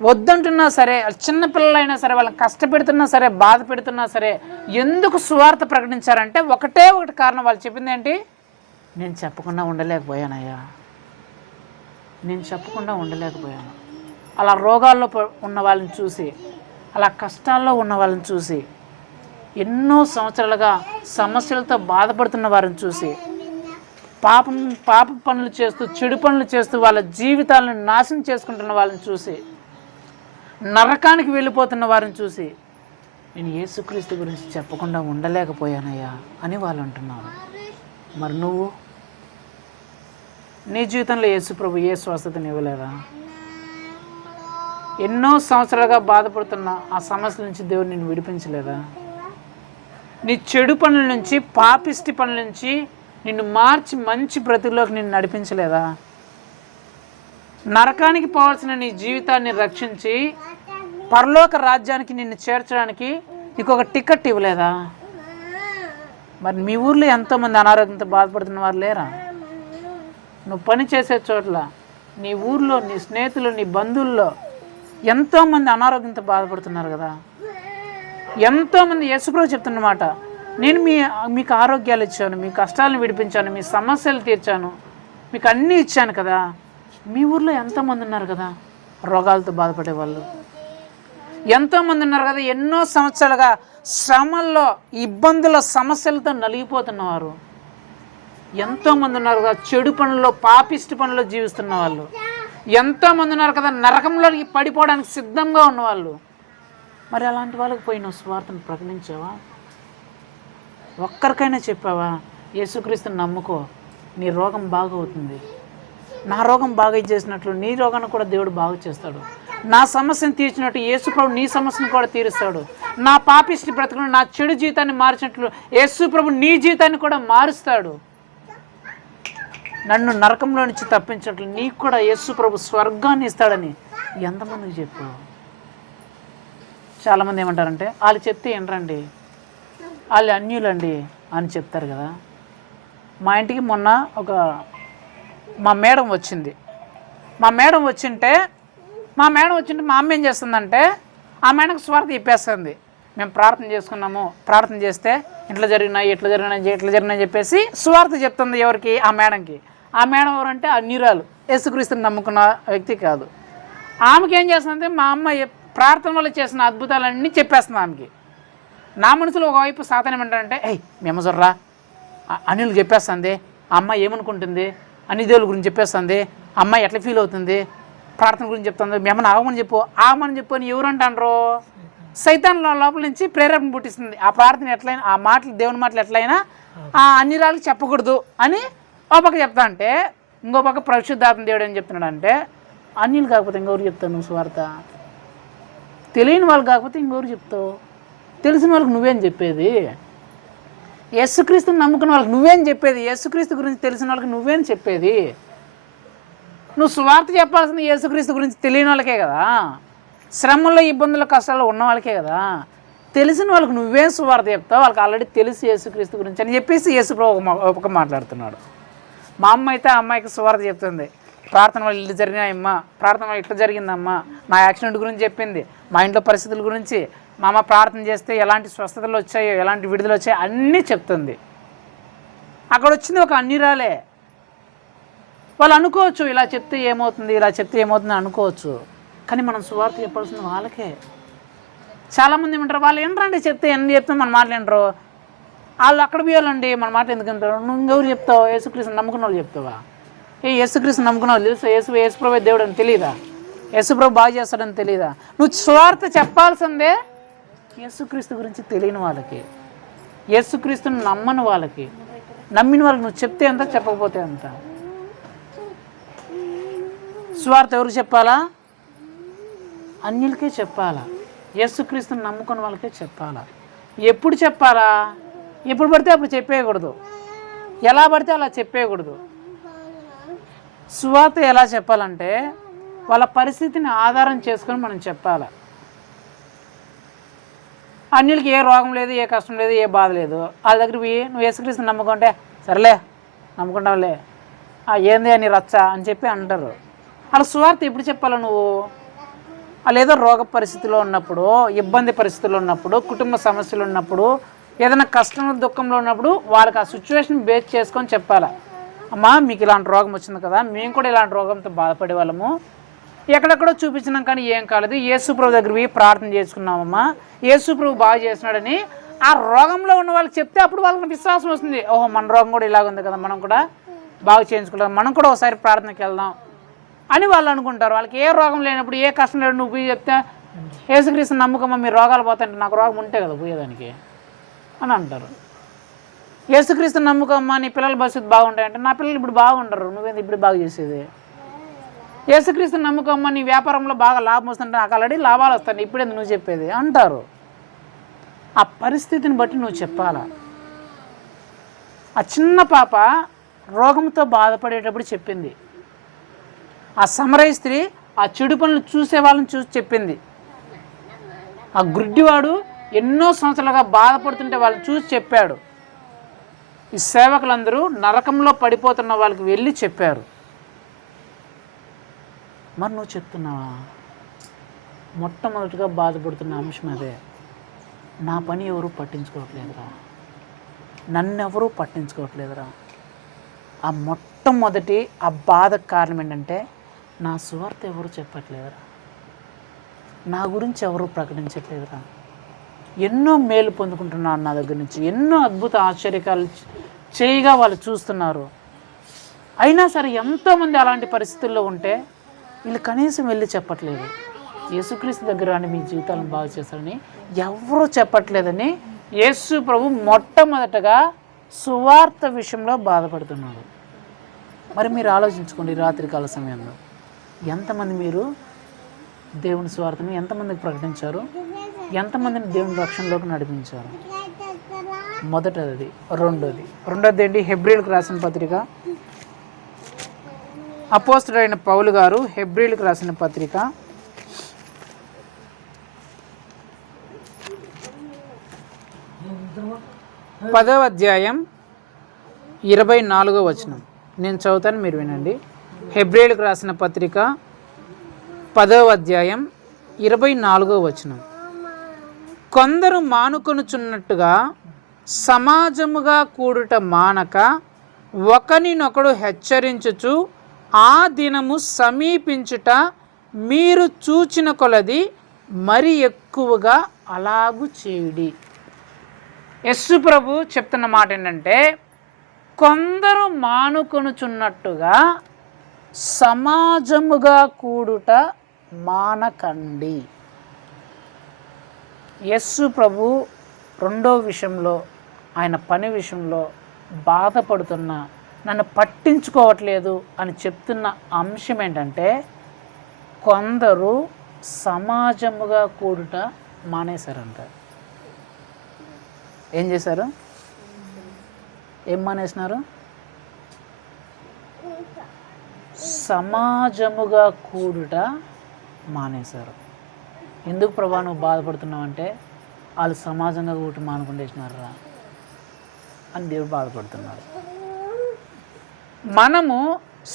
వద్దంటున్నా సరే, చిన్నపిల్లలైనా సరే, వాళ్ళని కష్టపెడుతున్నా సరే, బాధ పెడుతున్నా సరే ఎందుకు సువార్త ప్రకటించారంటే ఒకటే ఒకటి కారణం. వాళ్ళు చెప్పింది ఏంటి? నేను చెప్పకుండా ఉండలేకపోయానయ్యా, నేను చెప్పకుండా ఉండలేకపోయాను. అలా రోగాల్లో ఉన్న వాళ్ళని చూసి, అలా కష్టాల్లో ఉన్న వాళ్ళని చూసి, ఎన్నో సంవత్సరాలుగా సమస్యలతో బాధపడుతున్న వారిని చూసి, పాప పనులు చేస్తూ, చెడు పనులు చేస్తూ వాళ్ళ జీవితాలను నాశనం చేసుకుంటున్న వాళ్ళని చూసి నరకానికి వెళ్ళిపోతున్న వారిని చూసి నేను యేసుక్రీస్తు గురించి చెప్పకుండా ఉండలేకపోయానయ్యా అని వాళ్ళు అంటున్నారు. మరి నువ్వు నీ జీవితంలో యేసు ప్రభు ఏ స్వస్థతని ఇవ్వలేదా? ఎన్నో సంవత్సరాలుగా బాధపడుతున్న ఆ సమస్య నుంచి దేవుడు నిన్ను విడిపించలేదా? నీ చెడు పనుల నుంచి, పాపిష్టి పనుల నుంచి నిన్ను మార్చి మంచి బ్రతుకులోకి నిన్ను నడిపించలేదా? నరకానికి పోవాల్సిన నీ జీవితాన్ని రక్షించి పరలోక రాజ్యానికి నిన్ను చేర్చడానికి నీకు ఒక టికెట్ ఇవ్వలేదా? మరి మీ ఊర్లో ఎంతోమంది అనారోగ్యంతో బాధపడుతున్న వారు లేరా? నువ్వు పని చేసే చోట్ల, నీ ఊర్లో, నీ స్నేహితులు, నీ బంధువుల్లో ఎంతోమంది అనారోగ్యంతో బాధపడుతున్నారు కదా. ఎంతోమంది యేసుప్రభు చెప్తున్నమాట, నేను మీకు ఆరోగ్యాలు ఇచ్చాను, మీ కష్టాలను విడిపించాను, మీ సమస్యలు తీర్చాను, మీకు అన్నీ ఇచ్చాను కదా. మీ ఊర్లో ఎంతోమంది ఉన్నారు కదా రోగాలతో బాధపడే వాళ్ళు. ఎంతోమంది ఉన్నారు కదా ఎన్నో సంవత్సరాలుగా శ్రమల్లో, ఇబ్బందుల, సమస్యలతో నలిగిపోతున్నవారు. ఎంతోమంది ఉన్నారు కదా చెడు పనుల్లో, పాపిష్టి పనుల్లో జీవిస్తున్న వాళ్ళు. ఎంతోమంది ఉన్నారు కదా నరకంలో పడిపోవడానికి సిద్ధంగా ఉన్నవాళ్ళు. మరి అలాంటి వాళ్ళకి పోయి నువ్వు సువార్తను ప్రకటించావా? ఒక్కరికైనా చెప్పావా? యేసుక్రీస్తుని నమ్ముకో, నీ రోగం బాగవుతుంది. నా రోగం బాగా చేసినట్లు నీ రోగాన్ని కూడా దేవుడు బాగు చేస్తాడు. నా సమస్యను తీర్చినట్టు యేసుప్రభు నీ సమస్యను కూడా తీరుస్తాడు. నా పాపిష్టి బ్రతుకును, నా చెడు జీవితాన్ని మార్చినట్లు యేసుప్రభు నీ జీవితాన్ని కూడా మారుస్తాడు. నన్ను నరకంలో నుంచి తప్పించినట్లు నీకు కూడా యేసుప్రభు స్వర్గాన్ని ఇస్తాడని ఎంతమందికి చెప్పావు? చాలామంది ఏమంటారంటే వాళ్ళు చెప్తే ఏంటండి, వాళ్ళు అన్యులండి అని చెప్తారు కదా. మా ఇంటికి మొన్న మా మేడం వచ్చింది. మా మేడం వచ్చింటే మా అమ్మ ఏం చేస్తుందంటే ఆ మేడంకి స్వార్థ ఇప్పేస్తుంది. మేము ప్రార్థన చేసుకున్నాము, ప్రార్థన చేస్తే ఇట్లా జరిగినాయి చెప్పేసి స్వార్థ చెప్తుంది. ఎవరికి? ఆ మేడంకి. ఆ మేడం ఎవరంటే అన్యురాలు, యేసుక్రీస్తుని నమ్ముకున్న వ్యక్తి కాదు. ఆమెకి ఏం చేస్తుందంటే మా అమ్మ ప్రార్థన వల్ల చేసిన అద్భుతాలన్నీ చెప్పేస్తుంది ఆమెకి. నా మనసులో ఒకవైపు సాతాను ఏమంటారంటే, మేము జొర్రా అనిల్ చెప్పేస్తుంది, ఆ అమ్మాయి ఏమనుకుంటుంది, అన్ని దేవుల గురించి చెప్పేస్తుంది, అమ్మాయి ఎట్లా ఫీల్ అవుతుంది, ప్రార్థన గురించి చెప్తుంది, మేమని ఆగమని చెప్పు అని ఎవరు అంటారు? సైతాన్ లోపల నుంచి ప్రేరేపణ పుట్టిస్తుంది. ఆ ప్రార్థన ఎట్లయినా, ఆ మాటలు, దేవుని మాటలు ఎట్లయినా ఆ అన్ని రాళ్ళకి చెప్పకూడదు అని ఒక పక్క చెప్తా అంటే, ఇంకో పక్క పరిశుద్ధాత్మ దేవుడు ఏం చెప్తున్నాడు అంటే, అన్యులు కాకపోతే ఇంకెవరు చెప్తావు నువ్వు స్వార్థ? తెలియని వాళ్ళు కాకపోతే ఇంకెవరు చెప్తావు? తెలిసిన వాళ్ళకి నువ్వేం చెప్పేది? యేసుక్రీస్తుని నమ్ముకున్న వాళ్ళకి నువ్వేం చెప్పేది? యేసుక్రీస్తు గురించి తెలిసిన వాళ్ళకి నువ్వేం చెప్పేది? నువ్వు స్వార్థ చెప్పాల్సింది యేసుక్రీస్తు గురించి తెలియని వాళ్ళకే కదా, శ్రమల్లో, ఇబ్బందుల, కష్టాల్లో ఉన్న వాళ్ళకే కదా. తెలిసిన వాళ్ళకి నువ్వేం సువార్త చెప్తావు? వాళ్ళకి ఆల్రెడీ తెలుసు యేసుక్రీస్తు గురించి అని చెప్పేసి యేసుప్రభు ఒక మాట్లాడుతున్నాడు. మా అమ్మ అయితే ఆ అమ్మాయికి సువార్త చెప్తుంది. ప్రార్థన వల్ల ఇల్లు జరిగినాయమ్మా, ప్రార్థన వల్ల ఇట్లా జరిగిందమ్మా, నా యాక్సిడెంట్ గురించి చెప్పింది, మా ఇంట్లో పరిస్థితుల గురించి, మా అమ్మ ప్రార్థన చేస్తే ఎలాంటి స్వస్థతలు వచ్చాయో, ఎలాంటి విడుదల వచ్చాయో అన్నీ చెప్తుంది. అక్కడ వచ్చింది ఒక అన్యురాలే. వాళ్ళు అనుకోవచ్చు ఇలా చెప్తే ఏమవుతుంది, ఇలా చెప్తే ఏమవుతుంది అనుకోవచ్చు. కానీ మనం సువార్త చెప్పాల్సింది వాళ్ళకే. చాలామంది ఏమంటారు, వాళ్ళు ఏంటంటే చెప్తే ఎన్ని చెప్తాం మన మాటలు ఏంటారు, వాళ్ళు అక్కడ పోయాలండి మన మాట ఎందుకు అంటారు? నువ్వు ఇంకెవరు చెప్తావు? యేసుక్రీస్తు నమ్ముకున్న వాళ్ళు చెప్తావా? యేసుక్రీస్తు నమ్ముకున్న వాళ్ళు తెలుసు యేసుప్రభు దేవుడు అని తెలియదా? యేసుప్రభు బాగా చేస్తాడని తెలియదా? నువ్వు స్వార్థ చెప్పాల్సిందే యేసుక్రీస్తు గురించి తెలియని వాళ్ళకి, యేసుక్రీస్తుని నమ్మని వాళ్ళకి. నమ్మిన వాళ్ళకి నువ్వు చెప్తే ఎంత, చెప్పకపోతే ఎంత. స్వార్థ ఎవరికి చెప్పాలా? అన్యులకే చెప్పాలా, యేసుక్రీస్తుని నమ్ముకున్న వాళ్ళకే చెప్పాలా. ఎప్పుడు చెప్పాలా? ఎప్పుడు పడితే అప్పుడు చెప్పేయకూడదు, ఎలా పడితే అలా చెప్పేయకూడదు. సువార్త ఎలా చెప్పాలంటే వాళ్ళ పరిస్థితిని ఆధారం చేసుకొని మనం చెప్పాలి. అన్యులకి ఏ రోగం లేదు, ఏ కష్టం లేదు, ఏ బాధ లేదు, వాళ్ళ దగ్గర పోయి నువ్వు యేసుక్రీస్తుని నమ్ముకుంటే సరేలే నమ్ముకుంటావులే, ఏంది అని రచ్చ అని చెప్పి అంటారు. వాళ్ళ సువార్త ఎప్పుడు చెప్పాలి? నువ్వు వాళ్ళు ఏదో రోగ పరిస్థితిలో ఉన్నప్పుడు, ఇబ్బంది పరిస్థితుల్లో ఉన్నప్పుడు, కుటుంబ సమస్యలు ఉన్నప్పుడు, ఏదైనా కష్టం, దుఃఖంలో ఉన్నప్పుడు వాళ్ళకి ఆ సిచ్యువేషన్ బేస్ చేసుకొని చెప్పాలి. అమ్మా మీకు ఇలాంటి రోగం వచ్చింది కదా, మేము కూడా ఇలాంటి రోగంతో బాధపడే వాళ్ళము, ఎక్కడెక్కడో చూపించినాం కానీ ఏం కాలేదు, యేసుప్రభు దగ్గర పోయి ప్రార్థన చేసుకున్నామమ్మా, యేసుప్రభు బాగా చేస్తున్నాడని ఆ రోగంలో ఉన్న వాళ్ళకి చెప్తే అప్పుడు వాళ్ళకి విశ్వాసం వస్తుంది. ఓహో మన రోగం కూడా ఇలాగ ఉంది కదా, మనం కూడా బాగు చేయించుకుంటాం, మనం కూడా ఒకసారి ప్రార్థనకి వెళ్దాం అని వాళ్ళు అనుకుంటారు. వాళ్ళకి ఏ రోగం లేనప్పుడు, ఏ కష్టం లేనప్పుడు నువ్వు పోయి చెప్తే యేసుక్రీస్తు నమ్మకమ్మ మీ రోగాలు పోతాయంటే నాకు రోగం ఉంటే కదా పోయేదానికి అని అంటారు. యేసుక్రీస్తు నమ్మకమ్మ నీ పిల్లల భవిష్యత్తు బాగుంటాయంటే నా పిల్లలు ఇప్పుడు బాగుండరు, నువ్వేంది ఇప్పుడు బాగు చేసేది. యేసుక్రీస్తు నమ్మకమ్మ నీ వ్యాపారంలో బాగా లాభం వస్తుంటే నాకు ఆల్రెడీ లాభాలు వస్తాయి ఇప్పుడేంది నువ్వు చెప్పేది అంటారు. ఆ పరిస్థితిని బట్టి నువ్వు చెప్పాలా. ఆ చిన్న పాప రోగంతో బాధపడేటప్పుడు చెప్పింది. ఆ సమరయ స్త్రీ ఆ చెడు పనులు చూసే వాళ్ళని చూసి చెప్పింది. ఆ గుడ్డివాడు ఎన్నో సంవత్సరాలుగా బాధపడుతుంటే వాళ్ళని చూసి చెప్పాడు. ఈ సేవకులందరూ నరకంలో పడిపోతున్న వాళ్ళకి వెళ్ళి చెప్పారు. మరి నువ్వు చెప్తున్నావా? మొట్టమొదటిగా బాధపడుతున్న అంశం అదే. నా పని ఎవరు పట్టించుకోవట్లేదురా, నన్నెవరూ పట్టించుకోవట్లేదురా. ఆ మొట్టమొదటి ఆ బాధకు కారణం ఏంటంటే నా సువార్త ఎవరు చెప్పట్లేదురా, నా గురించి ఎవరు ప్రకటించట్లేదురా. ఎన్నో మేలు పొందుకుంటున్నారు నా దగ్గర నుంచి, ఎన్నో అద్భుత ఆశ్చర్యకాలు చేయగా వాళ్ళు చూస్తున్నారు. అయినా సరే ఎంతోమంది అలాంటి పరిస్థితుల్లో ఉంటే వీళ్ళు కనీసం వెళ్ళి చెప్పట్లేదు. యేసుక్రీస్తు దగ్గర అని మీ జీవితాలను బాగు చేస్తారని ఎవరూ చెప్పట్లేదని యేసు ప్రభు మొట్టమొదటగా సువార్త విషయంలో బాధపడుతున్నాడు. మరి మీరు ఆలోచించుకోండి, రాత్రికాల సమయంలో ఎంతమంది మీరు దేవుని సువార్తను ఎంతమందికి ప్రకటించారు, ఎంతమందిని దేవుని రక్షణలోకి నడిపించారు? మొదటిది. రెండోది ఏంటి? హెబ్రీలకు రాసిన పత్రిక, అపోస్తలుడైన పౌలు గారు హెబ్రీలకు రాసిన పత్రిక 10వ అధ్యాయం 24వ వచనం నేను చదువుతాను, మీరు వినండి. హెబ్రీలకు రాసిన పత్రిక 10వ అధ్యాయం 24వ వచనం. కొందరు మానుకొనుచున్నట్టుగా సమాజముగా కూడుట మానక ఒకనినొకడు హెచ్చరించుచు ఆ దినము సమీపించుట మీరు చూచిన కొలది మరి ఎక్కువగా అలాగు చేయుడి. యేసు ప్రభు చెప్తున్న మాట ఏంటంటే కొందరు మానుకొనుచున్నట్టుగా సమాజముగా కూడుట మానకండి. యేసు ప్రభు రెండో విషయంలో, ఆయన పని విషయంలో బాధపడుతున్న, నన్ను పట్టించుకోవట్లేదు అని చెప్తున్న అంశం ఏంటంటే కొందరు సమాజముగా కూడుట మానేశారంట. ఏం చేశారు? ఏం మానేసినారు? సమాజముగా కూడుట మానేశారు. ఎందుకు ప్రభా నువ్వు బాధపడుతున్నావు అంటే వాళ్ళు సమాజంగా కూట మానుకుంటేసినారా అని దేవుడు బాధపడుతున్నాడు. మనము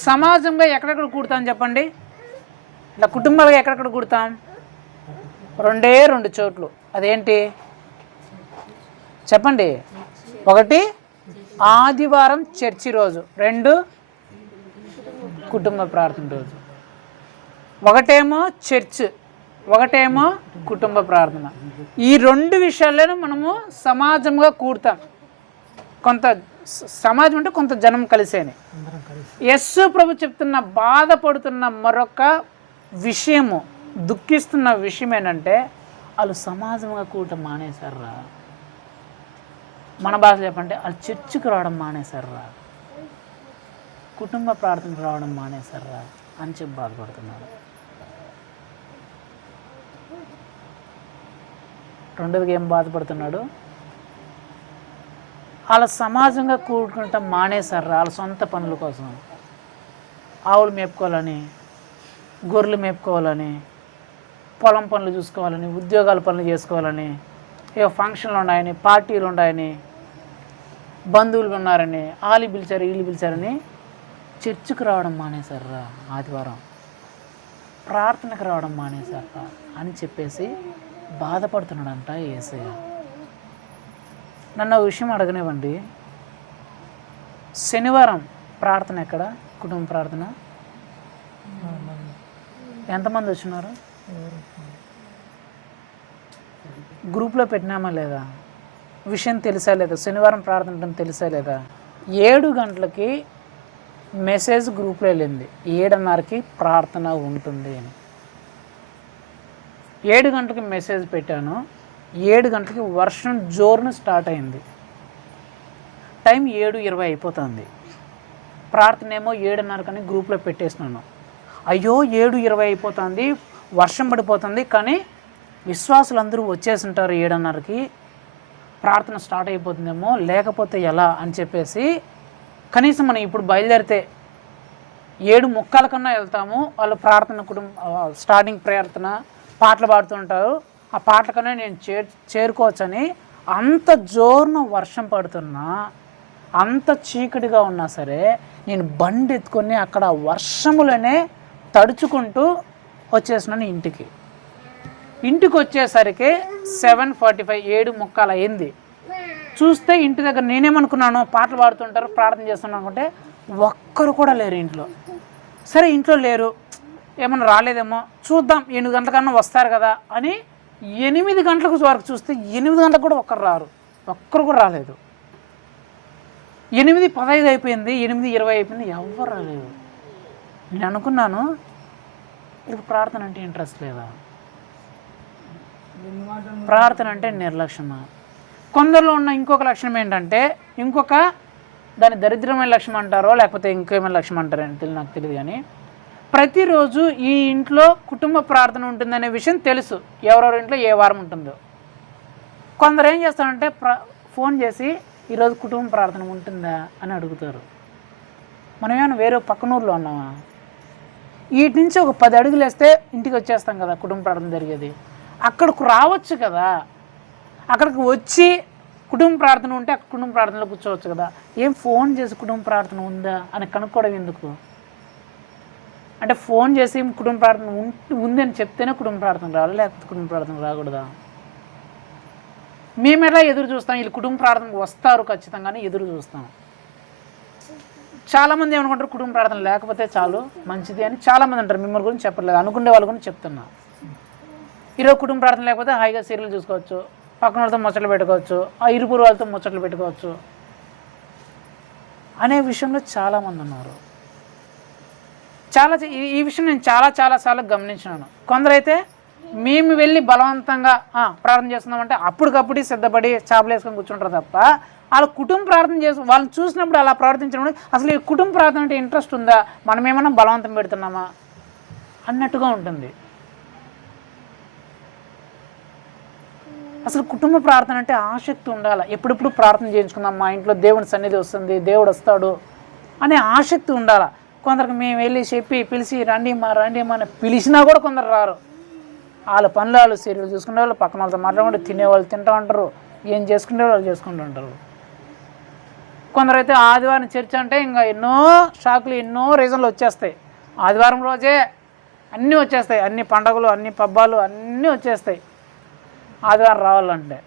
సమాజంగా ఎక్కడెక్కడ కూడతాం చెప్పండి? ఇలా కుటుంబాలుగా ఎక్కడెక్కడ కూడతాం? రెండు చోట్లు. అదేంటి చెప్పండి? ఒకటి ఆదివారం చర్చి రోజు, 2 కుటుంబ ప్రార్థన రోజు. ఒకటేమో చర్చ్, ఒకటేమో కుటుంబ ప్రార్థన. ఈ 2 విషయాల్లోనూ మనము సమాజంగా కూడతాం. కొంత సమాజం అంటే కొంత జనం కలిసేని. యేసు ప్రభు చెప్తున్న బాధపడుతున్న మరొక విషయము, దుఃఖిస్తున్న విషయం ఏంటంటే వాళ్ళు సమాజంగా కూడటం మానేశారా. మన భాష చెప్పంటే వాళ్ళు చర్చికి రావడం మానేశారా, కుటుంబ ప్రార్థనకు రావడం మానేశారా అని చెప్పి బాధపడుతున్నారు. రెండోదిగా ఏం బాధపడుతున్నాడు? వాళ్ళ సమాజంగా కూడుకుంటాం మానేశారా వాళ్ళ సొంత పనుల కోసం. ఆవులు మేపుకోవాలని, గొర్రెలు మేపుకోవాలని, పొలం పనులు చూసుకోవాలని, ఉద్యోగాల పనులు చేసుకోవాలని, ఏ ఫంక్షన్లు ఉన్నాయని, పార్టీలు ఉన్నాయని, బంధువులు ఉన్నారని, వాళ్ళు పిలిచారు వీళ్ళు పిలిచారని చర్చికి రావడం మానేశారా, ఆదివారం ప్రార్థనకు రావడం మానేశారా అని చెప్పేసి బాధపడుతున్నాడంట యేసయ్య. నన్ను ఒక విషయం అడగనివ్వండి, శనివారం ప్రార్థన ఎక్కడ? కుటుంబ ప్రార్థన ఎంతమంది వచ్చినారు? గ్రూప్లో పెట్టినామా లేదా? విషయం తెలుసా లేదా? శనివారం ప్రార్థన ఉంటుంది తెలుసా లేదా? 7 గంటలకి మెసేజ్ గ్రూప్లో వెళ్ళింది, 7:30కి ప్రార్థన ఉంటుంది అని. 7 గంటలకి మెసేజ్ పెట్టాను, 7 గంటలకి వర్షం జోరును స్టార్ట్ అయింది. టైం 7:20 అయిపోతుంది. ప్రార్థన ఏమో 7:30 కానీ గ్రూప్లో పెట్టేసినాను. అయ్యో 7:20 అయిపోతుంది, వర్షం పడిపోతుంది, కానీ విశ్వాసులందరూ వచ్చేసి ఉంటారు 7:30కి, ప్రార్థన స్టార్ట్ అయిపోతుందేమో, లేకపోతే ఎలా అని చెప్పేసి కనీసం మనం ఇప్పుడు బయలుదేరితే 7:45 కన్నా వెళ్తాము. వాళ్ళు ప్రార్థన స్టార్టింగ్ ప్రార్థన పాటలు పాడుతుంటారు, ఆ పాటల కన్నా నేను చేరుకోవచ్చని అంత జోరున వర్షం పడుతున్నా, అంత చీకటిగా ఉన్నా సరే నేను బండి ఎత్తుకొని అక్కడ వర్షములోనే తడుచుకుంటూ వచ్చేసినాను ఇంటికి. ఇంటికి వచ్చేసరికి 7:45 7:45 అయింది. చూస్తే ఇంటి దగ్గర నేనేమనుకున్నాను, పాటలు పాడుతుంటారు ప్రార్థన చేస్తున్నాను అనుకుంటే ఒక్కరు కూడా లేరు ఇంట్లో. సరే ఇంట్లో లేరు, ఏమన్నా రాలేదేమో చూద్దాం, 8 గంటలకన్నా వస్తారు కదా అని 8 గంటలకు వరకు చూస్తే 8 గంటలకు కూడా ఒక్కరు కూడా రాలేదు. 8:15 అయిపోయింది, 8:20 అయిపోయింది, ఎవరు రాలేదు. నేను అనుకున్నాను, ఇది ప్రార్థన అంటే ఇంట్రెస్ట్ లేదా, ప్రార్థన అంటే నిర్లక్ష్యమా? కొందరిలో ఉన్న ఇంకొక లక్షణం ఏంటంటే, దాని దరిద్రమైన లక్ష్యం అంటారో లేకపోతే ఇంకేమైనా లక్ష్యం అంటారో నాకు తెలియదు, కానీ ప్రతిరోజు ఈ ఇంట్లో కుటుంబ ప్రార్థన ఉంటుందనే విషయం తెలుసు, ఎవరెవరి ఇంట్లో ఏ వారం ఉంటుందో. కొందరు ఏం చేస్తారంటే ఫోన్ చేసి ఈరోజు కుటుంబ ప్రార్థన ఉంటుందా అని అడుగుతారు. మనం ఏమైనా వేరే పక్కనూరులో ఉన్నామా? వీటి నుంచి ఒక 10 అడుగులు వేస్తే ఇంటికి వచ్చేస్తాం కదా కుటుంబ ప్రార్థన జరిగేది. అక్కడికి రావచ్చు కదా, అక్కడికి వచ్చి కుటుంబ ప్రార్థన ఉంటే అక్కడ కుటుంబ ప్రార్థనలో కూర్చోవచ్చు కదా. ఏం ఫోన్ చేసి కుటుంబ ప్రార్థన ఉందా అని కనుక్కోవడం ఎందుకు? అంటే ఫోన్ చేసి కుటుంబ ప్రార్థన ఉందని చెప్తేనే కుటుంబ ప్రార్థన రావాలి, లేకపోతే కుటుంబ ప్రార్థన రాకూడదా? మేము ఎలా ఎదురు చూస్తాం, వీళ్ళు కుటుంబ ప్రార్థనకు వస్తారు ఖచ్చితంగానే ఎదురు చూస్తాం. చాలామంది ఏమనుకుంటారు, కుటుంబ ప్రార్థన లేకపోతే చాలు మంచిది అని చాలామంది అంటారు. మిమ్మల్ని గురించి చెప్పట్లేదు, అనుకునే వాళ్ళ గురించి చెప్తున్నా. ఈరోజు కుటుంబ ప్రార్థన లేకపోతే హాయిగా సీరియల్ చూసుకోవచ్చు, పక్కన వాళ్ళతో ముచ్చట్లు పెట్టుకోవచ్చు, ఆ ఇరుపురు వాళ్ళతో ముచ్చట్లు పెట్టుకోవచ్చు అనే విషయంలో చాలామంది ఉన్నారు. ఈ విషయం నేను చాలాసార్లు గమనించినాను. కొందరైతే మేము వెళ్ళి బలవంతంగా ప్రార్థన చేస్తున్నామంటే అప్పటికప్పుడు సిద్ధపడి చాపలు వేసుకొని కూర్చుంటారు తప్ప, వాళ్ళ కుటుంబ ప్రార్థన చేసి వాళ్ళని చూసినప్పుడు అలా ప్రార్థించడం అసలు ఈ కుటుంబ ప్రార్థన అంటే ఇంట్రెస్ట్ ఉందా, మనం ఏమైనా బలవంతం పెడుతున్నామా అన్నట్టుగా ఉంటుంది. అసలు కుటుంబ ప్రార్థన అంటే ఆసక్తి ఉండాలి. ఎప్పుడెప్పుడు ప్రార్థన చేయించుకుందాం, మా ఇంట్లో దేవుని సన్నిధి వస్తుంది, దేవుడు వస్తాడు అనే ఆసక్తి ఉండాలి. కొందరికి మేము వెళ్ళి పిలిచి రండి మా అని పిలిచినా కూడా కొందరు రారు. వాళ్ళ పనులు వాళ్ళు సీరియల్ చూసుకునే వాళ్ళు, పక్కన వాళ్ళతో మాట్లాడుకుంటే తినేవాళ్ళు తింటూ ఉంటారు, ఏం చేసుకునే వాళ్ళు చేసుకుంటూ ఉంటారు. కొందరైతే ఆదివారం చర్చ్ అంటే ఇంకా ఎన్నో షాకులు, ఎన్నో రీజన్లు వచ్చేస్తాయి. ఆదివారం రోజే అన్నీ వచ్చేస్తాయి, అన్ని పండగలు, అన్ని పబ్బాలు అన్నీ వచ్చేస్తాయి ఆదివారం రావాలంటే.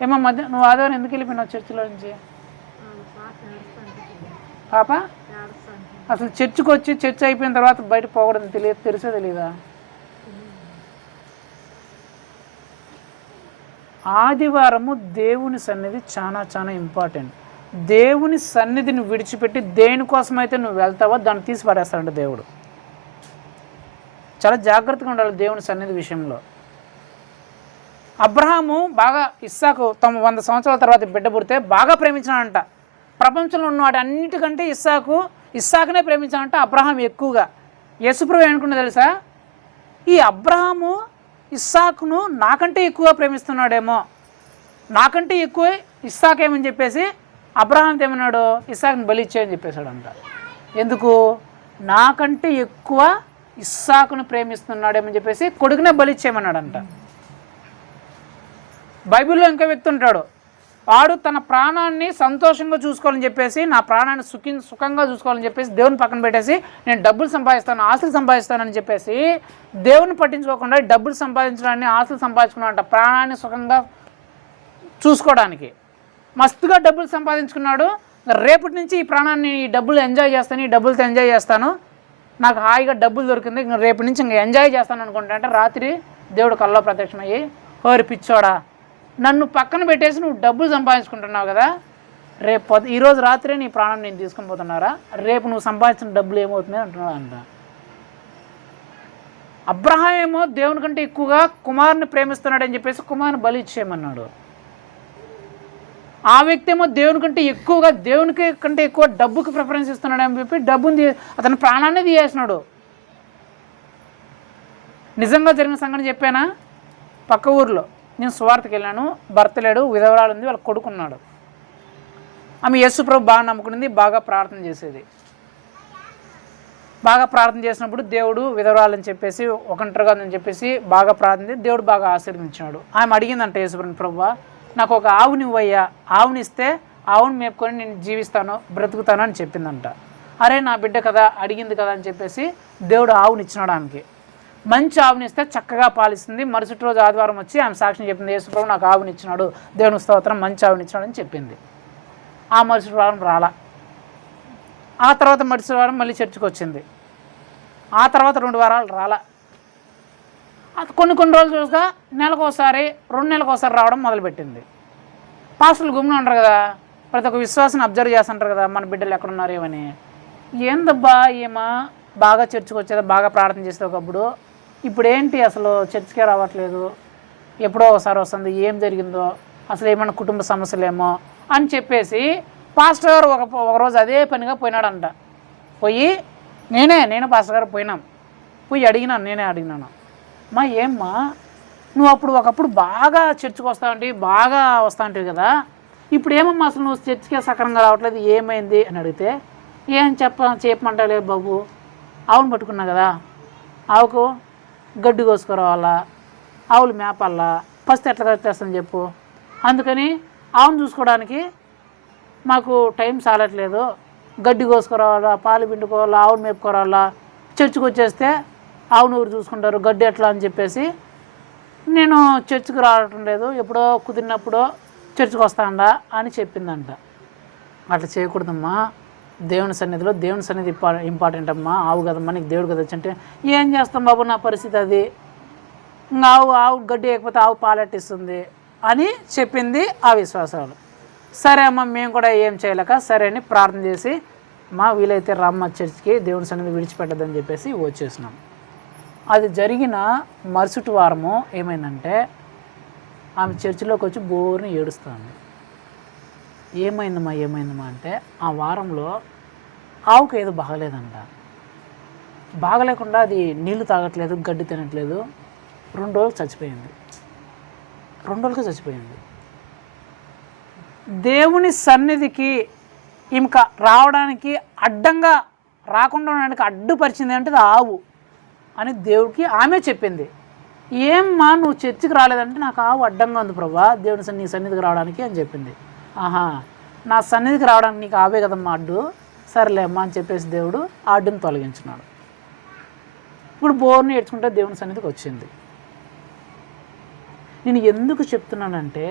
ఏమో నువ్వు ఆదివారం ఎందుకు వెళ్ళిపోయినావు చర్చిలో నుంచి? పాప అసలు చర్చికి వచ్చి చర్చ్ అయిపోయిన తర్వాత బయట పోకూడదు తెలిసే తెలీదా? ఆదివారము దేవుని సన్నిధి చాలా ఇంపార్టెంట్. దేవుని సన్నిధిని విడిచిపెట్టి దేనికోసమైతే నువ్వు వెళ్తావో దాన్ని తీసి పడేస్తాడంట దేవుడు. చాలా జాగ్రత్తగా ఉండాలి దేవుని సన్నిధి విషయంలో. అబ్రహాము బాగా ఇస్సాకు 100 సంవత్సరాల తర్వాత బిడ్డ పుడితే బాగా ప్రేమించాడంట. ప్రపంచంలో ఉన్న వాటి అన్నిటికంటే ఇస్సాకునే ప్రేమించాడంట అబ్రహాం ఎక్కువగా. యేసుప్రభు ఏమనుకున్నా తెలుసా, ఈ అబ్రహాము ఇస్సాకును నాకంటే ఎక్కువ ప్రేమిస్తున్నాడేమో, నాకంటే ఎక్కువ ఇస్సాకేమని చెప్పేసి అబ్రహాం ఏమన్నాడు, ఇస్సాకుని బలి ఇచ్చేయని చెప్పేశాడంట. ఎందుకు? నాకంటే ఎక్కువ ఇస్సాకును ప్రేమిస్తున్నాడేమని చెప్పేసి కొడుకునే బలి ఇచ్చేయమన్నాడంట. బైబిల్లో ఇంకా వ్యక్తి ఉంటాడు, వాడు తన ప్రాణాన్ని సంతోషంగా చూసుకోవాలని చెప్పేసి, నా ప్రాణాన్ని సుఖంగా చూసుకోవాలని చెప్పేసి దేవుని పక్కన పెట్టేసి నేను డబ్బులు సంపాదిస్తాను, ఆస్తులు సంపాదిస్తానని చెప్పేసి దేవుని పట్టించుకోకుండా డబ్బులు సంపాదించడాన్ని, ఆస్తులు సంపాదించుకున్నాడంట ప్రాణాన్ని సుఖంగా చూసుకోవడానికి. మస్తుగా డబ్బులు సంపాదించుకున్నాడు. రేపటి నుంచి ఈ ప్రాణాన్ని, ఈ డబ్బులు ఎంజాయ్ చేస్తాను, ఈ డబ్బులతో ఎంజాయ్ చేస్తాను, నాకు హాయిగా డబ్బులు దొరికింది, ఇంకా రేపటి నుంచి ఇంకా ఎంజాయ్ చేస్తాను అనుకుంటా అంటే రాత్రి దేవుడు కల్లో ప్రత్యక్షమయ్యి, ఓరి పిచ్చోడా, నన్ను పక్కన పెట్టేసి నువ్వు డబ్బులు సంపాదించుకుంటున్నావు కదా, ఈరోజు రాత్రే నీ ప్రాణం నేను తీసుకొని పోతున్నారా, రేపు నువ్వు సంపాదించిన డబ్బులు ఏమవుతుంది అంటున్నావు అంట. అబ్రహాం ఏమో దేవుని కంటే ఎక్కువగా కుమారుని ప్రేమిస్తున్నాడు అని చెప్పేసి కుమారుని బలి ఇచ్చేయమన్నాడు. ఆ వ్యక్తి ఏమో దేవుని కంటే ఎక్కువగా దేవునికి కంటే ఎక్కువ డబ్బుకి ప్రిఫరెన్స్ ఇస్తున్నాడు అని చెప్పి డబ్బుని అతని ప్రాణాన్ని తీయేసినాడు. నిజంగా జరిగిన సంఘటన చెప్పానా? పక్క ఊర్లో నేను సువార్తకి వెళ్ళాను. భర్త లేడు, విధవరాలు ఉంది, వాళ్ళ కొడుకున్నాడు. ఆమె యేసు ప్రభు బాగా నమ్ముకునింది, బాగా ప్రార్థన చేసేది. బాగా ప్రార్థన చేసినప్పుడు దేవుడు విధవరాలని చెప్పేసి ఒకంటరిగా అని చెప్పేసి బాగా ప్రార్థన చేసి దేవుడు బాగా ఆశీర్వదించినాడు. ఆమె అడిగిందంట యేసుప్రభుని, ప్రభువా నాకు ఒక ఆవుని ఇవ్వయ్యా, ఆవునిస్తే ఆవుని మేపుకొని నేను జీవిస్తాను, బ్రతుకుతాను అని చెప్పిందంట. అరే నా బిడ్డ కదా, అడిగింది కదా అని చెప్పేసి దేవుడు ఆవునిచ్చినాడు. ఆమెకి మంచి ఆవునిస్తే చక్కగా పాలిస్తుంది. మరుసటి రోజు ఆదివారం వచ్చి ఆమె సాక్ష్యం చెప్పింది, యేసుప్రభు నాకు ఆవునిచ్చినాడు, దేవుని స్తోత్రం, మంచి ఆవునిచ్చినాడు అని చెప్పింది. ఆ మరుసటి వారం రాలా. ఆ తర్వాత మరుసటి వారం మళ్ళీ చర్చికి వచ్చింది. ఆ తర్వాత 2 వారాలు రాలా. కొన్ని రోజులు చూసగా నెలకోసారి 2 నెలలకు ఒకసారి రావడం మొదలుపెట్టింది. పాస్టర్లు గుమ్మున ఉంటారు కదా, ప్రతి ఒక్క విశ్వాసాన్ని అబ్జర్వ్ చేస్తుంటారు కదా, మన బిడ్డలు ఎక్కడున్నారు ఏమని. ఏందబ్బా ఏమా బాగా చర్చికి వచ్చేది, బాగా ప్రార్థన చేస్తే ఒకప్పుడు, ఇప్పుడు ఏంటి అసలు చర్చికే రావట్లేదు, ఎప్పుడో ఒకసారి వస్తుంది, ఏం జరిగిందో, అసలు ఏమన్నా కుటుంబ సమస్యలేమో అని చెప్పేసి పాస్టర్ గారు ఒకరోజు అదే పనిగా పోయినాడంట. పోయి నేను పాస్టర్ గారు పోయి అడిగినాను, నేనే అడిగినాను, అమ్మా ఏమ్మా నువ్వు ఒకప్పుడు బాగా చర్చికి వస్తావంటి, బాగా వస్తావంటివి కదా, ఇప్పుడు ఏమమ్మా అసలు నువ్వు చర్చికే సక్రమంగా రావట్లేదు, ఏమైంది అని అడిగితే, ఏం చెప్పమంటాలే బాబు, ఆవును పట్టుకున్నా కదా, ఆవుకు గడ్డి కోసుకురావాలా, ఆవులు మేపాలా, పస్తే ఎట్లా కట్టేస్తాను చెప్పు, అందుకని ఆవును చూసుకోవడానికి మాకు టైం చాలట్లేదు, గడ్డి కోసుకురావాలా, పాలు పిండుకోవాలా, ఆవును మేపుకోవాలా, చర్చికి వచ్చేస్తే ఆవును ఊరు చూసుకుంటారు, గడ్డి ఎట్లా అని చెప్పేసి నేను చర్చికి రావటం లేదు, ఎప్పుడో కుదిరినప్పుడో చర్చికి వస్తాండా అని చెప్పిందంట. అట్లా చేయకూడదమ్మా, దేవుని సన్నిధిలో దేవుని సన్నిధి ఇంపార్టెంట్ అమ్మా, ఆవు కదమ్మా నీకు దేవుడు కదా అంటే, ఏం చేస్తాం బాబు నా పరిస్థితి అది, ఇంకా ఆవు గడ్డి వేయకపోతే ఆవు పాలెట్టిస్తుంది అని చెప్పింది ఆ విశ్వాసాలు. సరే అమ్మ మేము కూడా ఏం చేయలేక సరే అని ప్రార్థన చేసి, మా వీలైతే రామ్మ చర్చికి దేవుని సన్నిధి విడిచిపెట్టదని చెప్పేసి వచ్చేసినాం. అది జరిగిన మరుసటి వారము ఏమైందంటే ఆమె చర్చిలోకి వచ్చి బోర్ని ఏడుస్తుంది. ఏమైందమ్మా అంటే ఆ వారంలో ఆవుకు ఏదో బాగలేదంట. బాగలేకుండా అది నీళ్లు తాగట్లేదు, గడ్డి తినట్లేదు, 2 రోజులు చచ్చిపోయింది. 2 రోజులకి చచ్చిపోయింది. దేవుని సన్నిధికి ఈమెక రావడానికి అడ్డంగా రాకుండా ఉండడానికి అడ్డుపరిచింది అంటే ఆవు అని దేవుడికి ఆమె చెప్పింది. ఏమ్మా నువ్వు చర్చికి రాలేదంటే నాకు ఆవు అడ్డంగా ఉంది ప్రభా దేవుని నీ సన్నిధికి రావడానికి అని చెప్పింది. ఆహా నా సన్నిధికి రావడానికి నీకు ఆవే కదమ్మా అడ్డు, సరేలేమ్మా అని చెప్పేసి దేవుడు ఆ అడ్డుని తొలగించినాడు. ఇప్పుడు బోర్ని ఏడ్చుకుంటే దేవుని సన్నిధికి వచ్చింది. నేను ఎందుకు చెప్తున్నానంటే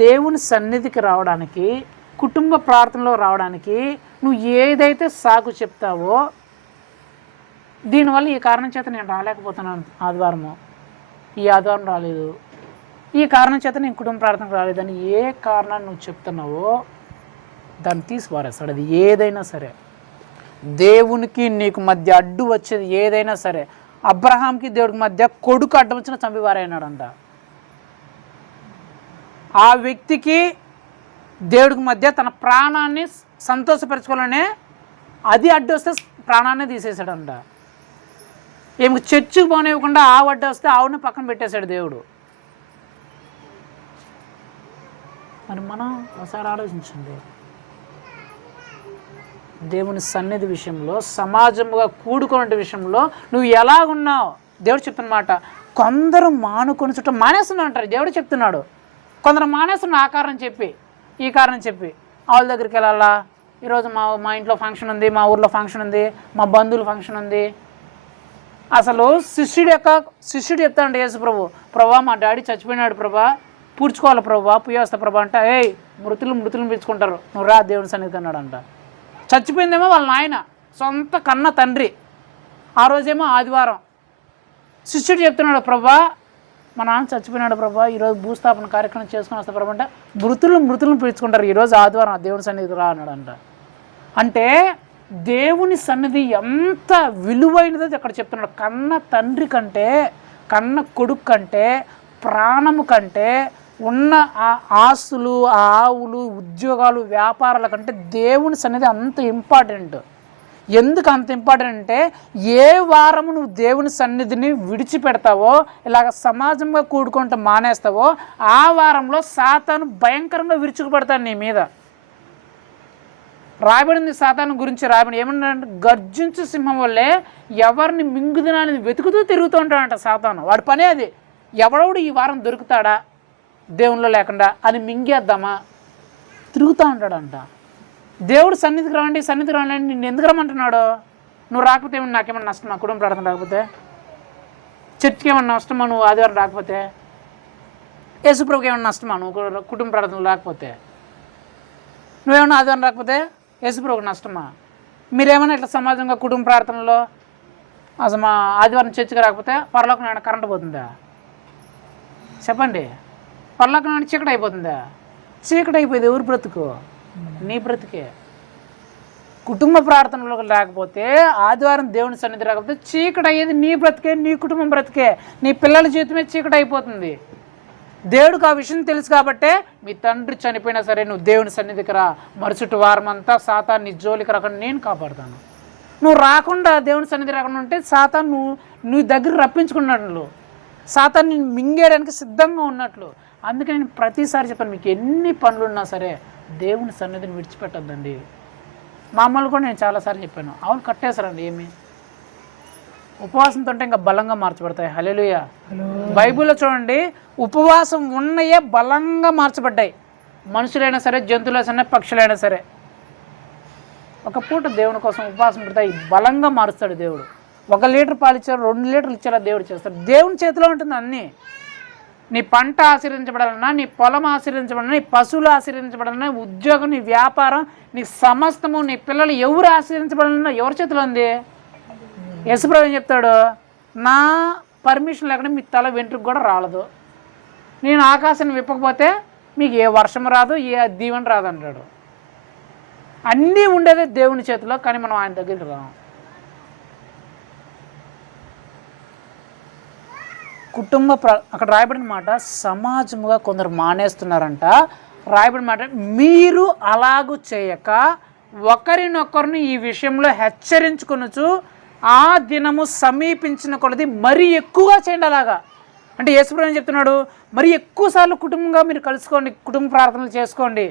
దేవుని సన్నిధికి రావడానికి, కుటుంబ ప్రార్థనలో రావడానికి నువ్వు ఏదైతే సాకు చెప్తావో, దీనివల్ల ఈ కారణం చేత నేను రాలేకపోతున్నాను, ఈ ఆదివారం రాలేదు, ఈ కారణం చేత నేను కుటుంబ ప్రార్థనకు రాలేదని ఏ కారణాన్ని నువ్వు చెప్తున్నావో దాన్ని తీసి పారేస్తాడు. అది ఏదైనా సరే, దేవునికి నీకు మధ్య అడ్డు వచ్చేది ఏదైనా సరే. అబ్రహాంకి దేవుడికి మధ్య కొడుకు అడ్డం వచ్చిన చంపివారైనాడంట. ఆ వ్యక్తికి దేవుడికి మధ్య తన ప్రాణాన్ని సంతోషపరచుకోవాలనే అది అడ్డు వస్తే ప్రాణాన్ని తీసేశాడంట. ఏమి చర్చికి పోనివ్వకుండా ఆవు అడ్డు వస్తే ఆవుని పక్కన పెట్టేశాడు దేవుడు. మరి మనం ఒకసారి ఆలోచించండి, దేవుని సన్నిధి విషయంలో, సమాజముగా కూడుకునే విషయంలో నువ్వు ఎలాగున్నావు. దేవుడు చెప్తున్నమాట, కొందరు మానుకొని చుట్టూ మానేస్తున్నా అంటారు. దేవుడు చెప్తున్నాడు, కొందరు మానేస్తున్న ఆ కారణం చెప్పి ఈ కారణం చెప్పి ఆవుల దగ్గరికి వెళ్ళాలా, ఈరోజు మా ఇంట్లో ఫంక్షన్ ఉంది, మా ఊర్లో ఫంక్షన్ ఉంది, మా బంధువుల ఫంక్షన్ ఉంది. అసలు శిష్యుడు చెప్తాడు యేసు ప్రభా మా డాడీ చచ్చిపోయినాడు ప్రభా, పూడ్చుకోవాలి ప్రభా, పుయ్యేస్తా ప్రభా అంటే, మృతులను పిలుచుకుంటారు, నువ్వు రా దేవుని సన్నిధికి అన్నాడంట. చచ్చిపోయిందేమో వాళ్ళ నాయన, సొంత కన్న తండ్రి. ఆ రోజేమో ఆదివారం. శిష్యుడు చెప్తున్నాడు, ప్రభా మా నాన్న చచ్చిపోయినాడు ప్రభా, ఈరోజు భూస్థాపన కార్యక్రమం చేసుకుని వస్తా ప్రభా అంటే, మృతులను పిలుచుకుంటారు, ఈరోజు ఆదివారం దేవుని సన్నిధికి రా అన్నాడంట. అంటే దేవుని సన్నిధి ఎంత విలువైనదో అక్కడ చెప్తున్నాడు. కన్న తండ్రి కంటే, కన్న కొడుకు కంటే, ప్రాణము కంటే, ఉన్న ఆ ఆస్తులు, ఆ ఆవులు, ఉద్యోగాలు, వ్యాపారాల కంటే దేవుని సన్నిధి అంత ఇంపార్టెంట్. ఎందుకు అంత ఇంపార్టెంట్ అంటే, ఏ వారము నువ్వు దేవుని సన్నిధిని విడిచిపెడతావో, ఇలాగ సమాజంగా కూడుకుంటూ మానేస్తావో, ఆ వారంలో సాతాను భయంకరంగా విరుచుకుపడతాడు నీ మీద. రాయబడింది సాతాను గురించి, రాయబడి ఏమన్నాడంటే, గర్జించు సింహం వల్లే ఎవరిని మింగుదనని వెతుకుతూ తిరుగుతూ ఉంటాడంట సాతాను. వాడి పనే అది. ఎవడోడు ఈ వారం దొరుకుతాడా దేవునిలో లేకుండా అని మింగేద్దామా తిరుగుతూ ఉంటాడంట. దేవుడు సన్నిధికి రాండి, సన్నిధికి రాండి అని నిన్ను ఎందుకు రమ్మంటున్నాడు? నువ్వు రాకపోతే ఏమన్నా నాకేమన్నా నష్టమా? కుటుంబ ప్రార్థన రాకపోతే, చర్చికి ఏమన్నా నష్టమా? నువ్వు ఆదివారం రాకపోతే, యేసుప్రభుకి ఏమన్నా నష్టమా? నువ్వు కుటుంబ ప్రార్థనలు రాకపోతే, నువ్వేమన్నా ఆదివారం రాకపోతే యేసుప్రభుకి నష్టమా? మీరేమన్నా ఇట్లా సమాజంగా కుటుంబ ప్రార్థనలో అసలు మా ఆదివారం చర్చికి రాకపోతే పరలోకం ఏమైనా కరెంట్ పోతుందా? చెప్పండి. పరలోకం ఏమైనా చీకటి అయిపోతుందా? చీకటి అయిపోయింది. ఎవరు బ్రతుకు? నీ బ్రతికే. కుటుంబ ప్రార్థనలో లేకపోతే, ఆదివారం దేవుని సన్నిధి రాకపోతే చీకటి అయ్యేది నీ బ్రతికే, నీ కుటుంబం బ్రతికే, నీ పిల్లల జీవితమే చీకటి అయిపోతుంది. దేవుడికి ఆ విషయం తెలుసు కాబట్టే, మీ తండ్రి చనిపోయినా సరే నువ్వు దేవుని సన్నిధికి రా, మరుసటి వారం అంతా సాతాన్ని జోలికి రాకుండా నేను కాపాడుతాను. నువ్వు రాకుండా, దేవుని సన్నిధి రాకుండా ఉంటే సాతాను నువ్వు దగ్గర రప్పించుకున్నట్లు, సాతాన్ని నేను మింగేయడానికి సిద్ధంగా ఉన్నట్లు. అందుకే నేను ప్రతిసారి చెప్పాను, మీకు ఎన్ని పనులున్నా సరే దేవుని సన్నిధిని విడిచిపెట్టద్దండి. మా అమ్మలు కూడా నేను చాలాసార్లు చెప్పాను. అవును, కట్టేశారండి. ఏమి ఉపవాసంతో ఉంటే ఇంకా బలంగా మార్చబడతాయి. హల్లెలూయా. బైబిల్లో చూడండి, ఉపవాసం ఉన్నయే బలంగా మార్చబడ్డాయి. మనుషులైనా సరే, జంతువులైనా సరే, పక్షులైనా సరే. ఒక పూట దేవుని కోసం ఉపవాసం పెడతాయి, బలంగా మారుస్తాడు దేవుడు. 1 లీటర్ పాలు ఇచ్చారు, 2 లీటర్లు ఇచ్చారా దేవుడు చేస్తాడు. దేవుని చేతిలో ఉంటుంది అన్నీ. నీ పంట ఆశీర్వదించబడాలన్నా, నీ పొలం ఆశీర్వదించబడాలన్నా, నీ పశువులు ఆశీర్వదించబడాలన్నా, ఉద్యోగం, నీ వ్యాపారం, నీ సమస్తము, నీ పిల్లలు ఎవరు ఆశీర్వదించబడాలన్నా ఎవరి చేతిలో ఉంది? యేసుప్రభు ఏం చెప్తాడు? నా పర్మిషన్ లేకుండా మీ తల వెంట్రుకు కూడా రాలదు. నేను ఆకాశాన్ని విప్పకపోతే మీకు ఏ వర్షం రాదు, ఏ దీవెన రాదు అంటాడు. అన్నీ ఉండేదే దేవుని చేతిలో, కానీ మనం ఆయన దగ్గరికి రాము. అక్కడ రాయబడిన మాట, సమాజముగా కొందరు మానేస్తున్నారంట. రాయబడిన మాట, మీరు అలాగూ చేయక ఒకరినొకరిని ఈ విషయంలో హెచ్చరించుకొనుచు ఆ దినము సమీపించిన కొలది మరీ ఎక్కువగా చేయండి. అలాగా అంటే యేసుప్రభు ఏం చెప్తున్నాడు? మరి ఎక్కువసార్లు కుటుంబంగా మీరు కలుసుకోండి, కుటుంబ ప్రార్థనలు చేసుకోండి,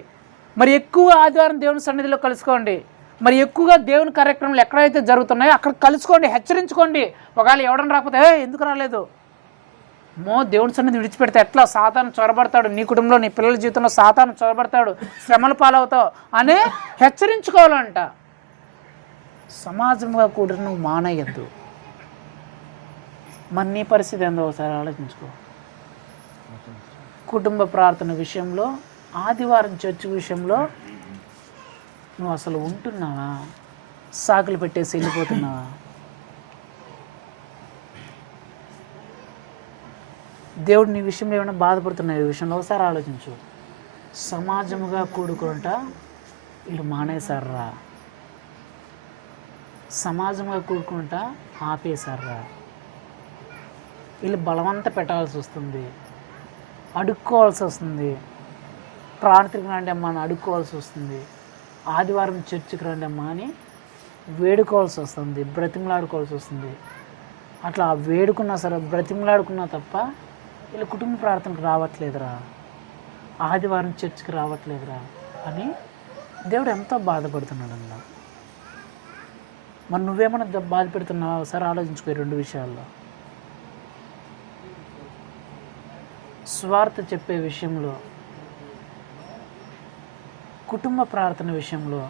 మరి ఎక్కువ ఆదివారం దేవుని సన్నిధిలో కలుసుకోండి, మరి ఎక్కువగా దేవుని కార్యక్రమాలు ఎక్కడైతే జరుగుతున్నాయో అక్కడ కలుసుకోండి, హెచ్చరించుకోండి. ఒకవేళ ఎవడని రాకపోతే ఎందుకు రాలేదు? దేవుని సన్నిధి విడిచిపెడితే ఎట్లా సాతాను చొరబడతాడు, నీ కుటుంబంలో, నీ పిల్లల జీవితంలో సాతాను చొరబడతాడు, శ్రమలు పాలవుతావు అనే హెచ్చరించుకోవాలంట. సమాజంగా కూడా నువ్వు మానేయద్దు. మరి నీ పరిస్థితి ఏందో ఒకసారి ఆలోచించుకో. కుటుంబ ప్రార్థన విషయంలో, ఆదివారం చర్చ్ విషయంలో నువ్వు అసలు ఉంటున్నావా? సాకులు పెట్టేసి వెళ్ళిపోతున్నావా? దేవుడు నీ విషయంలో ఏమైనా బాధపడుతున్నావు? ఈ విషయంలో ఒకసారి ఆలోచించు. సమాజముగా కూడుకుంటా వీళ్ళు మానేశారా? సమాజంగా కూడుకుంటా ఆపేశారా? వీళ్ళు బలవంత పెట్టాల్సి వస్తుంది, అడుక్కోవాల్సి వస్తుంది. ప్రార్థనకి రండి అమ్మా అని అడుక్కోవాల్సి వస్తుంది. ఆదివారం చర్చికి రండి అమ్మా అని వేడుకోవాల్సి వస్తుంది, బ్రతిమలాడుకోవాల్సి వస్తుంది. అట్లా వేడుకున్నా సరే, బ్రతిమలాడుకున్నా తప్ప వీళ్ళు కుటుంబ ప్రార్థనకు రావట్లేదురా, ఆదివారం చర్చికి రావట్లేదురా అని దేవుడు ఎంతో బాధపడుతున్నాడన్న. మరి నువ్వేమన్నా బాధ పెడుతున్నావా? ఒకసారి ఆలోచించుకో. 2 విషయాల్లో, స్వార్థ చెప్పే విషయంలో, కుటుంబ ప్రార్థన విషయంలో,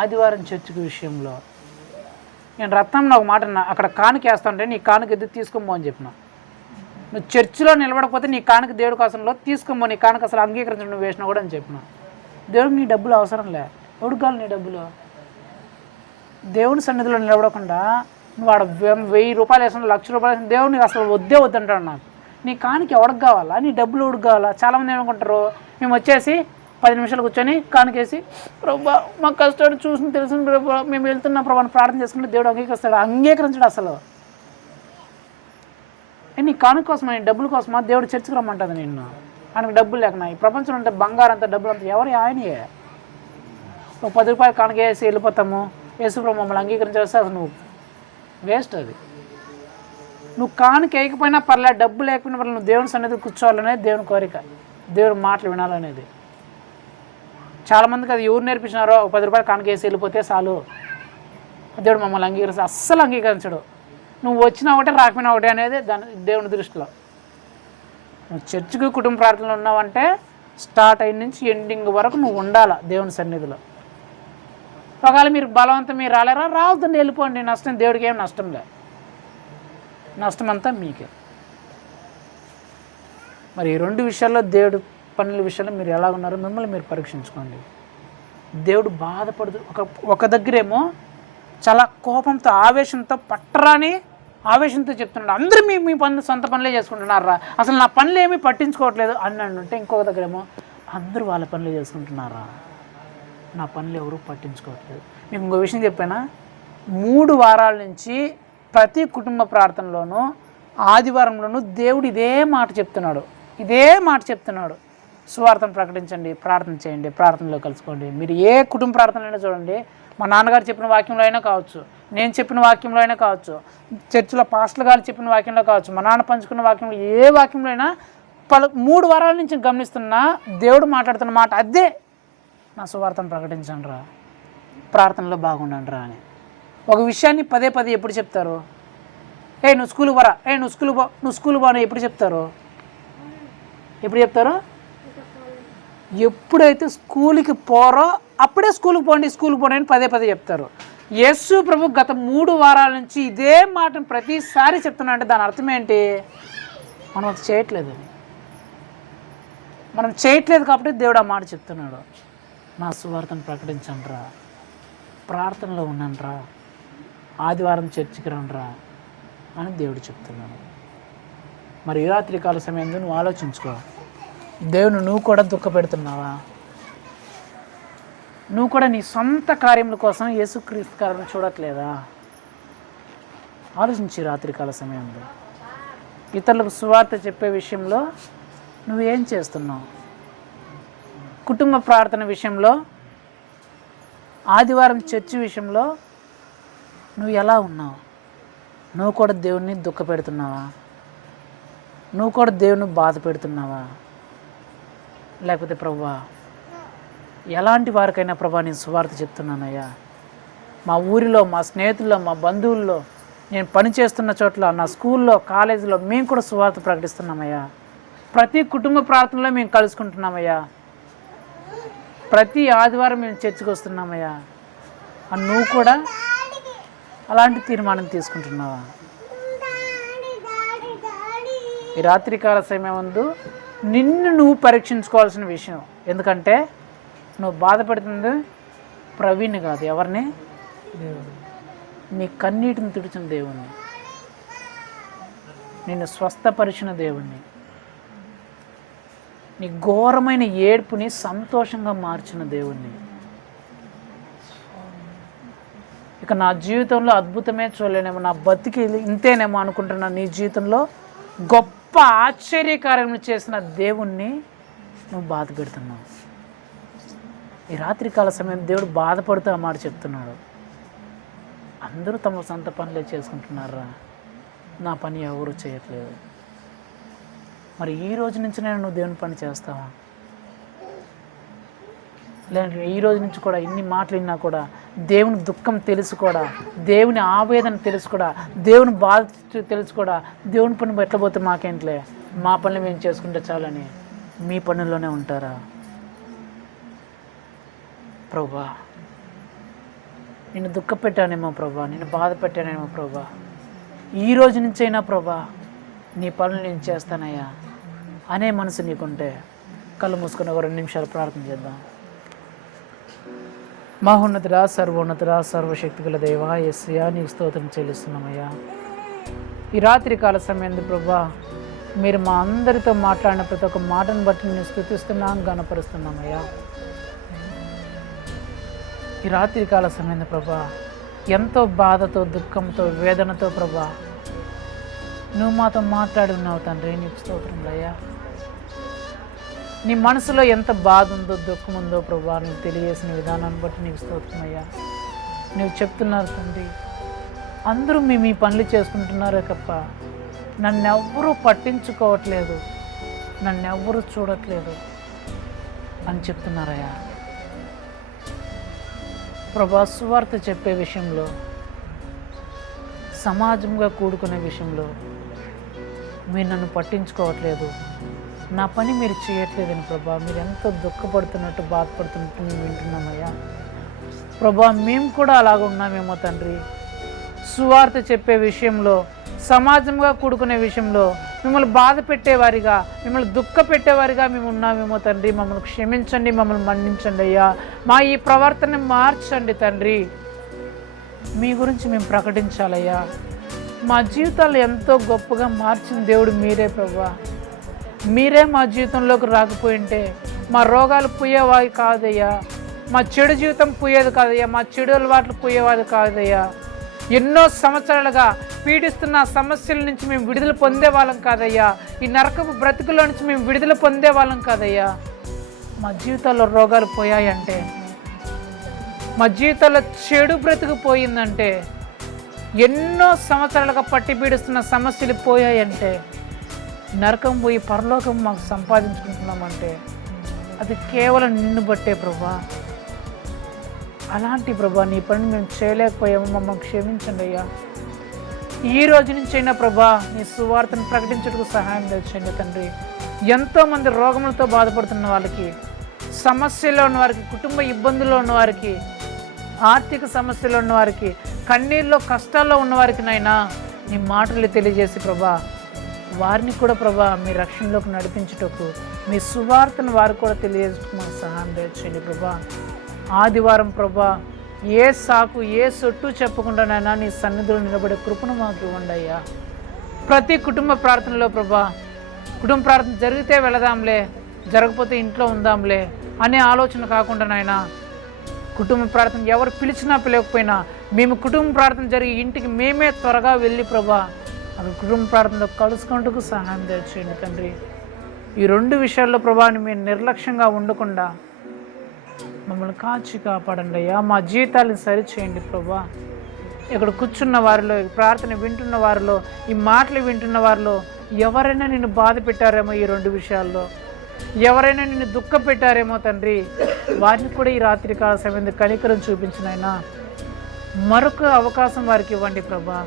ఆదివారం చర్చికి విషయంలో. నేను రత్నం ఒక మాట అక్కడ కానుక వేస్తుంటే నీ కానుక ఎదురు తీసుకోమో అని చెప్పిన. నువ్వు చర్చిలో నిలబడకపోతే నీ కానుక దేవుడి కోసంలో తీసుకోమో, నీ కానుక అసలు అంగీకరించడం నువ్వు వేసినా కూడా అని చెప్పిన. దేవుడికి నీ డబ్బులు అవసరం లే. ఎవడికి కావాలి నీ డబ్బులు? దేవుని సన్నిధిలో నిలబడకుండా నువ్వు ఆడ 1000 రూపాయలు వేసిన, 1,00,000 రూపాయలు వేసిన, దేవుడు నీకు అసలు వద్దంటాడు. నాకు నీ కానుక ఎవడికి కావాలా? నీ డబ్బులు ఎవడికి కావాలా? చాలామంది ఏమనుకుంటారు, మేము వచ్చేసి 10 నిమిషాలు కూర్చొని కానుకేసి ప్రభా మా కష్టాలు చూసి తెలుసు ప్రభా మేము వెళ్తున్న ప్రభాని ప్రార్థన చేసుకుంటే దేవుడు అంగీకరిస్తాడు? అంగీకరించడు అసలు. నీ కానుక కోసమా, నీ డబ్బుల కోసమా దేవుడు చర్చకు రమ్మంటుంది నిన్ను? ఆయనకు డబ్బులు లేకనా? ఈ ప్రపంచంలో అంటే బంగారం అంతా డబ్బులు అంతా ఎవరు? ఆయనయే. ఒక 10 రూపాయలు కానుక వేసి వెళ్ళిపోతాము, యేసు ప్రభు మమ్మల్ని అంగీకరించేస్తే అసలు నువ్వు వేస్ట్. అది నువ్వు కానుక వేయకపోయినా పర్లేదు, డబ్బు లేకపోయినా పర్లేదు, నువ్వు దేవుని సన్నిధిలో కూర్చోవాలనేది దేవుని కోరిక, దేవుని మాటలు వినాలనేది. చాలామందికి అది ఎవరు నేర్పించినారో, 10 రూపాయలు కానుక వేసి వెళ్ళిపోతే చాలు దేవుడు మమ్మల్ని అంగీకరిస్తే అస్సలు అంగీకరించడు. నువ్వు వచ్చినా ఒకటే రాకపోయినా ఒకటే అనేది దేవుని దృష్టిలో. నువ్వు చర్చికి కుటుంబ ప్రార్థనలు ఉన్నావంటే స్టార్ట్ అయిన నుంచి ఎండింగ్ వరకు నువ్వు ఉండాలా దేవుని సన్నిధిలో. ఒకవేళ మీరు బలవంతం మీరు రాలేరా, రావద్దండి, వెళ్ళిపోండి, నష్టం దేవుడికి ఏం నష్టం లేదు, నష్టం అంతా మీకే. మరి ఈ 2 విషయాల్లో దేవుడు పనుల విషయంలో మీరు ఎలా ఉన్నారో మిమ్మల్ని మీరు పరీక్షించుకోండి. దేవుడు బాధపడదు. ఒక దగ్గరేమో చాలా కోపంతో ఆవేశంతో పట్టరాని ఆవేశంతో చెప్తున్నాడు, అందరూ మీ పనులు సొంత పనులే చేసుకుంటున్నారా, అసలు నా పనులు ఏమీ పట్టించుకోవట్లేదు అన్నాడు. అంటే ఇంకొక దగ్గరేమో అందరూ వాళ్ళ పనులే చేసుకుంటున్నారా, నా పనులు ఎవరూ పట్టించుకోవట్లేదు. మీకు ఇంకో విషయం చెప్పానా, 3 వారాల నుంచి ప్రతి కుటుంబ ప్రార్థనలోనూ ఆదివారంలోనూ దేవుడు ఇదే మాట చెప్తున్నాడు. సువార్తను ప్రకటించండి, ప్రార్థన చేయండి, ప్రార్థనలో కలుసుకోండి. మీరు ఏ కుటుంబ ప్రార్థనలైనా చూడండి, మా నాన్నగారు చెప్పిన వాక్యంలో అయినా కావచ్చు, నేను చెప్పిన వాక్యంలో అయినా కావచ్చు, చర్చిలో పాస్టర్లు గారు చెప్పిన వాక్యంలో కావచ్చు, మా నాన్న పంచుకున్న వాక్యంలో, ఏ వాక్యంలో అయినా 3 వారాల నుంచి గమనిస్తున్నా దేవుడు మాట్లాడుతున్న మాట అదే, నా సువార్తను ప్రకటించండి రా, ప్రార్థనలో బాగుండండి రా అని. ఒక విషయాన్ని పదే ఎప్పుడు చెప్తారు? నువ్వు స్కూల్కి పోరా, నువ్వు స్కూల్కి పోను ఎప్పుడు చెప్తారు? ఎప్పుడైతే స్కూల్కి పోరో అప్పుడే స్కూల్కి పోండి అని పదే చెప్తారు. యేసు ప్రభు గత 3 వారాల నుంచి ఇదే మాటను ప్రతిసారి చెప్తున్నా అంటే దాని అర్థం ఏంటి? మనం అది చేయట్లేదని. మనం చేయట్లేదు కాబట్టి దేవుడు ఆ మాట చెప్తున్నాడు. నా సువార్తను ప్రకటించండి రా, ప్రార్థనలో ఉండండి రా, ఆదివారం చర్చికి రండి రా అని దేవుడు చెప్తున్నాడు. మరి ఈ రాత్రికాల సమయంలో నువ్వు ఆలోచించుకో, దేవుని నువ్వు కూడా దుఃఖపెడుతున్నావా? నువ్వు కూడా నీ సొంత కార్యముల కోసం యేసుక్రీస్తు కార్యం చూడట్లేదా? ఆలోచించి రాత్రికాల సమయంలో ఇతరులకు సువార్త చెప్పే విషయంలో నువ్వేం చేస్తున్నావు? కుటుంబ ప్రార్థన విషయంలో, ఆదివారం చర్చి విషయంలో నువ్వు ఎలా ఉన్నావు? నువ్వు కూడా దేవుణ్ణి దుఃఖపెడుతున్నావా? నువ్వు కూడా దేవుని బాధ పెడుతున్నావా? లేకపోతే ప్రభువా ఎలాంటి వారికైనా ప్రభా నేను సువార్త చెప్తున్నానయ్యా, మా ఊరిలో, మా స్నేహితుల్లో, మా బంధువుల్లో, నేను పనిచేస్తున్న చోట్ల, నా స్కూల్లో, కాలేజీలో మేము కూడా సువార్త ప్రకటిస్తున్నామయ్యా, ప్రతి కుటుంబ ప్రార్థనలో మేము కలుసుకుంటున్నామయ్యా, ప్రతి ఆదివారం మేము చర్చికి వస్తున్నామయ్యా అని నువ్వు కూడా అలాంటి తీర్మానం తీసుకుంటున్నావా? ఈ రాత్రికాల సమయమందు నిన్ను నువ్వు పరీక్షించుకోవాల్సిన విషయం. ఎందుకంటే నువ్వు బాధపడుతుంది ప్రవీణ్ కాదు, ఎవరిని? దేవుడు. నీ కన్నీటిని తుడిచిన దేవుణ్ణి, నిన్ను స్వస్థపరిచిన దేవుణ్ణి, నీ ఘోరమైన ఏడ్పుని సంతోషంగా మార్చిన దేవుణ్ణి. ఇక నా జీవితంలో అద్భుతమే చూడలేనేమో, నా బతికి ఇంతేనేమో అనుకుంటున్నా, నీ జీవితంలో గొప్ప ఆశ్చర్యకార్యములు చేసిన దేవుణ్ణి నువ్వు బాధ పెడుతున్నావు. ఈ రాత్రికాల సమయం దేవుడు బాధపడుతూ ఆ మాట చెప్తున్నాడు. అందరూ తమ సొంత పనులే చేసుకుంటున్నారా, నా పని ఎవరు చేయట్లేదు. మరి ఈ రోజు నుంచి నువ్వు దేవుని పని చేస్తావా? లేదంటే ఈ రోజు నుంచి కూడా ఇన్ని మాటలు విన్నా కూడా దేవుని దుఃఖం తెలుసు కూడా, దేవుని ఆవేదన తెలుసు కూడా, దేవుని బాధ తెలుసు కూడా, దేవుని పని ఎట్లపోతే మాకేంట్లే, మా పనులు మేము చేసుకుంటే చాలని మీ పనుల్లోనే ఉంటారా? ప్రభా నిన్ను దుఃఖ పెట్టానేమో ప్రభా, నిన్ను బాధ పెట్టానేమో ప్రభా, ఈ రోజు నుంచైనా ప్రభా నీ పనులు నేను చేస్తానయ్యా అనే మనసు నీకుంటే కళ్ళు మూసుకొని ఒక 2 నిమిషాలు ప్రార్థన చేద్దాం. మహోన్నతుడా, సర్వోన్నతుడా, సర్వశక్తిగల దేవా, యేసయ్యా నీకు స్తోత్రం చెల్లిస్తున్నామయ్యా. ఈ రాత్రి కాల సమయంలో ప్రభా మీరు మా అందరితో మాట్లాడిన ప్రతి ఒక్క మాటను బట్టి నేను స్తుతిస్తున్నాం, గణపరుస్తున్నామయ్యా. ఈ రాత్రి కాల సమయం ప్రభా, ఎంతో బాధతో, దుఃఖంతో, వేదనతో ప్రభా నువ్వు మాతో మాట్లాడి ఉన్నావు తండ్రి. నీకు స్తోత్రములయ్యా. నీ మనసులో ఎంత బాధ ఉందో, దుఃఖం ఉందో ప్రభా నువ్వు తెలియజేసిన విధానాన్ని బట్టి నీకు స్తోత్రమయ్యా. నువ్వు చెప్తున్నారు తండ్రి, అందరూ మీ పనులు చేసుకుంటున్నారే తప్ప నన్నెవ్వరూ పట్టించుకోవట్లేదు, నన్నెవ్వరూ చూడట్లేదు అని చెప్తున్నారయ్యా. ప్రభా, సువార్త చెప్పే విషయంలో, సమాజంగా కూడుకునే విషయంలో మీరు నన్ను పట్టించుకోవట్లేదు, నా పని మీరు చేయట్లేదని ప్రభా మీరు ఎంతో దుఃఖపడుతున్నట్టు, బాధపడుతున్నట్టు మేము వింటున్నామయ్యా. ప్రభా, మేము కూడా అలాగ ఉన్నామేమో తండ్రి. సువార్త చెప్పే విషయంలో, సమాజంగా కూడుకునే విషయంలో మిమ్మల్ని బాధ పెట్టేవారిగా, మిమ్మల్ని దుఃఖ పెట్టేవారిగా మేము ఉన్నామేమో తండ్రి. మమ్మల్ని క్షమించండి, మమ్మల్ని మన్నించండి అయ్యా. మా ఈ ప్రవర్తన మార్చండి తండ్రి. మీ గురించి మేము ప్రకటించాలయ్యా. మా జీవితాలు ఎంతో గొప్పగా మార్చిన దేవుడు మీరే ప్రభా. మీరే మా జీవితంలోకి రాకపోయింటే మా రోగాలు పోయేవావి కాదయ్యా, మా చెడు జీవితం పోయేది కాదయ్యా, మా చెడు అలవాట్లు పోయేవాది కాదయ్యా. ఎన్నో సంవత్సరాలుగా పీడిస్తున్న సమస్యల నుంచి మేము విడుదల పొందే వాళ్ళం కాదయ్యా. ఈ నరకపు బ్రతుకులో నుంచి మేము విడుదల పొందే వాళ్ళం కాదయ్యా. మా జీవితాల్లో రోగాలు పోయాయంటే, మా జీవితాల్లో చెడు బ్రతుకు పోయిందంటే, ఎన్నో సంవత్సరాలుగా పట్టి పీడిస్తున్న సమస్యలు పోయాయంటే, నరకం పోయి పరలోకం మాకు సంపాదించుకుంటున్నామంటే అది కేవలం నిన్ను బట్టే ప్రభా. అలాంటి ప్రభా నీ పని మేము చేయలేకపోయాము, మమ్మల్ని క్షమించండి అయ్యా. ఈ రోజు నుంచి అయినా ప్రభా నీ సువార్తను ప్రకటించడానికి సహాయం తెచ్చండి తండ్రి. ఎంతోమంది రోగములతో బాధపడుతున్న వాళ్ళకి, సమస్యల్లో ఉన్న వారికి, కుటుంబ ఇబ్బందుల్లో ఉన్న వారికి, ఆర్థిక సమస్యలో ఉన్న వారికి, కన్నీళ్ళలో కష్టాల్లో ఉన్నవారికి నైనా నీ మాటలు తెలియజేసి ప్రభా వారిని కూడా ప్రభా మీ రక్షణలోకి నడిపించుటకు, మీ సువార్తను వారు కూడా తెలియజేసుకు మాకు సహాయం తెచ్చండి ప్రభా. ఆదివారం ప్రభా ఏ సాకు, ఏ సొట్టు చెప్పకుండానైనా నీ సన్నిధిలో నిలబడే కృపను మాకు ఇవ్వండి అయ్యా. ప్రతి కుటుంబ ప్రార్థనలో ప్రభా, కుటుంబ ప్రార్థన జరిగితే వెళదాంలే, జరగకపోతే ఇంట్లో ఉందాంలే అనే ఆలోచన కాకుండా నాయనా, కుటుంబ ప్రార్థన ఎవరు పిలిచినా పిలవకపోయినా మేము కుటుంబ ప్రార్థన జరిగి ఇంటికి మేమే త్వరగా వెళ్ళి ప్రభా అవి కుటుంబ ప్రార్థనలో కలుసుకుంటూ సహాయం తెచ్చేయండి తండ్రి. ఈ రెండు విషయాల్లో ప్రభాని మీరు నిర్లక్ష్యంగా ఉండకుండా మమ్మల్ని కాచి కాపాడండి అయ్యా. మా జీవితాలను సరిచేయండి ప్రభా. ఇక్కడ కూర్చున్న వారిలో, ప్రార్థన వింటున్న వారిలో, ఈ మాటలు వింటున్న వారిలో ఎవరైనా నిన్ను బాధ పెట్టారేమో ఈ రెండు విషయాల్లో, ఎవరైనా నిన్ను దుఃఖ పెట్టారేమో తండ్రి, వారిని కూడా ఈ రాత్రికాల సమయం కనికరం చూపించినైనా మరొక అవకాశం వారికి ఇవ్వండి ప్రభా.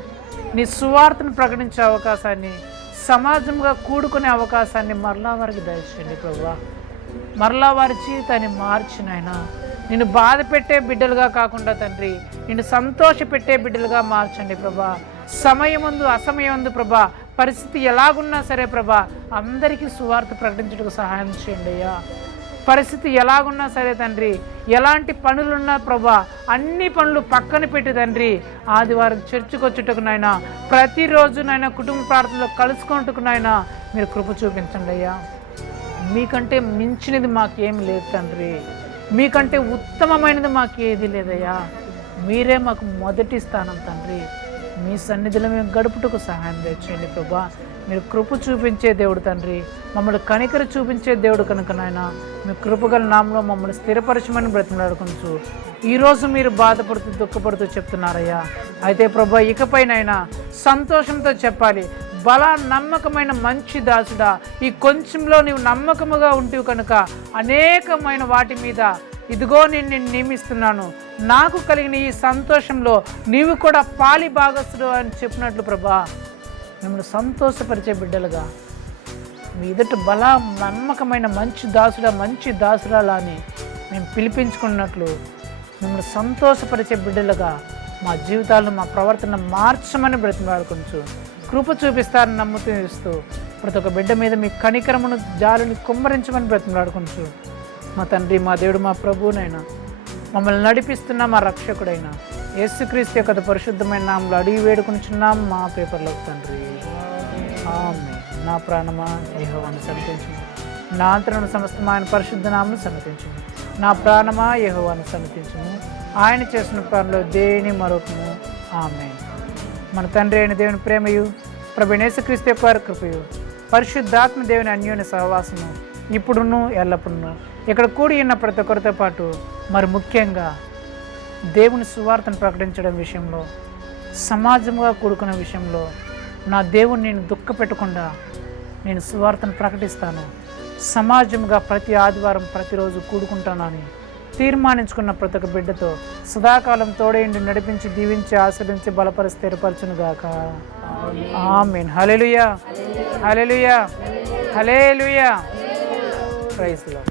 నీ సువార్తను ప్రకటించే అవకాశాన్ని, సమాజంగా కూడుకునే అవకాశాన్ని మరలా వారికి దయచేయండి ప్రభా. మరలా వారి జీవితాన్ని మార్చినైనా నిన్ను బాధ పెట్టే బిడ్డలుగా కాకుండా తండ్రి, నిన్ను సంతోష పెట్టే బిడ్డలుగా మార్చండి ప్రభా. సమయముందు అసమయముందు ప్రభా, పరిస్థితి ఎలాగున్నా సరే ప్రభా అందరికీ సువార్త ప్రకటించడానికి సహాయం చేయండి అయ్యా. పరిస్థితి ఎలాగున్నా సరే తండ్రి, ఎలాంటి పనులున్నా ప్రభా అన్ని పనులు పక్కన పెట్టి తండ్రి ఆదివారం చర్చికి వచ్చేటకునైనా, ప్రతిరోజునైనా కుటుంబ ప్రార్థనలో కలుసుకుంటుకునైనా మీరు కృప చూపించండి అయ్యా. మీకంటే మించినది మాకేమి లేదు తండ్రి, మీకంటే ఉత్తమమైనది మాకేది లేదయ్యా. మీరే మాకు మొదటి స్థానం తండ్రి. మీ సన్నిధిలో మేము గడుపుటకు సహాయం తెచ్చేయండి ప్రభా. మీరు కృప చూపించే దేవుడు తండ్రి, మమ్మల్ని కనికర చూపించే దేవుడు కనుక నాయన మీ కృపగల నామంలో మమ్మల్ని స్థిరపరచమని బ్రతిమలాడుకుంటూ ఈరోజు మీరు బాధపడుతూ దుఃఖపడుతూ చెప్తున్నారయ్యా. అయితే ప్రభా ఇకపైనైనా సంతోషంతో చెప్పాలి, బల నమ్మకమైన మంచి దాసుడా, ఈ కొంచెంలో నీవు నమ్మకముగా ఉంటివి కనుక అనేకమైన వాటి మీద ఇదిగో నేను నియమిస్తున్నాను, నాకు కలిగిన ఈ సంతోషంలో నీవు కూడా పాలి భాగస్తుడు అని చెప్పినట్లు ప్రభా మిమ్మల్ని సంతోషపరిచే బిడ్డలుగా మీ ఎదుట బల నమ్మకమైన మంచి దాసుడా, మంచి దాసురాలా అని మేము పిలిపించుకున్నట్లు మిమ్మల్ని సంతోషపరిచే బిడ్డలుగా మా జీవితాలను, మా ప్రవర్తన మార్చమని బ్రతిమాడుకుంటూ కృప చూపిస్తారని నమ్ముతూ ఇస్తూ ప్రతి ఒక్క బిడ్డ మీద మీ కనికరమును, జాలిని కుమ్మరించమని బ్రతిమాడుకుంటూ మా తండ్రి, మా దేవుడు, మా ప్రభువునైనా మమ్మల్ని నడిపిస్తున్న మా రక్షకుడైన యేసుక్రీస్తు యొక్క పరిశుద్ధమైన నామములో అడిగి వేడుకొనిచున్నాం మా పేపర్లో తండ్రి. ఆమేన్. నా ప్రాణమా యెహోవాను సన్నిధించుము, నా అంతరంగ సమస్తమైన పరిశుద్ధ నామమును సన్నిధించుము. నా ప్రాణమా యెహోవాను సన్నిధించుము, ఆయన చేసిన పనులు దేని మరొకము. ఆమేన్. మన తండ్రి అయిన దేవుని ప్రేమయు, ప్రభువైన యేసుక్రీస్తు యొక్క వారి కృపయు, పరిశుద్ధాత్మ దేవుని అన్యోన్య సహవాసము ఇప్పుడును ఎల్లప్పుడూ ఇక్కడ కూడి ఉన్న ప్రతి ఒక్కరితో పాటు, మరి ముఖ్యంగా దేవుని సువార్తను ప్రకటించడం విషయంలో, సమాజంగా కూడుకున్న విషయంలో నా దేవుని నేను దుఃఖపెట్టకుండా నేను సువార్తను ప్రకటిస్తాను, సమాజంగా ప్రతి ఆదివారం ప్రతిరోజు కూడుకుంటానని తీర్మానించుకున్న ప్రతి ఒక్క బిడ్డతో సదాకాలం తోడేండి నడిపించి దీవించి ఆశీర్వించి బలపరిచి స్థిరపరచునుగాక. Amen. Hallelujah, hallelujah, hallelujah. Praise the lord.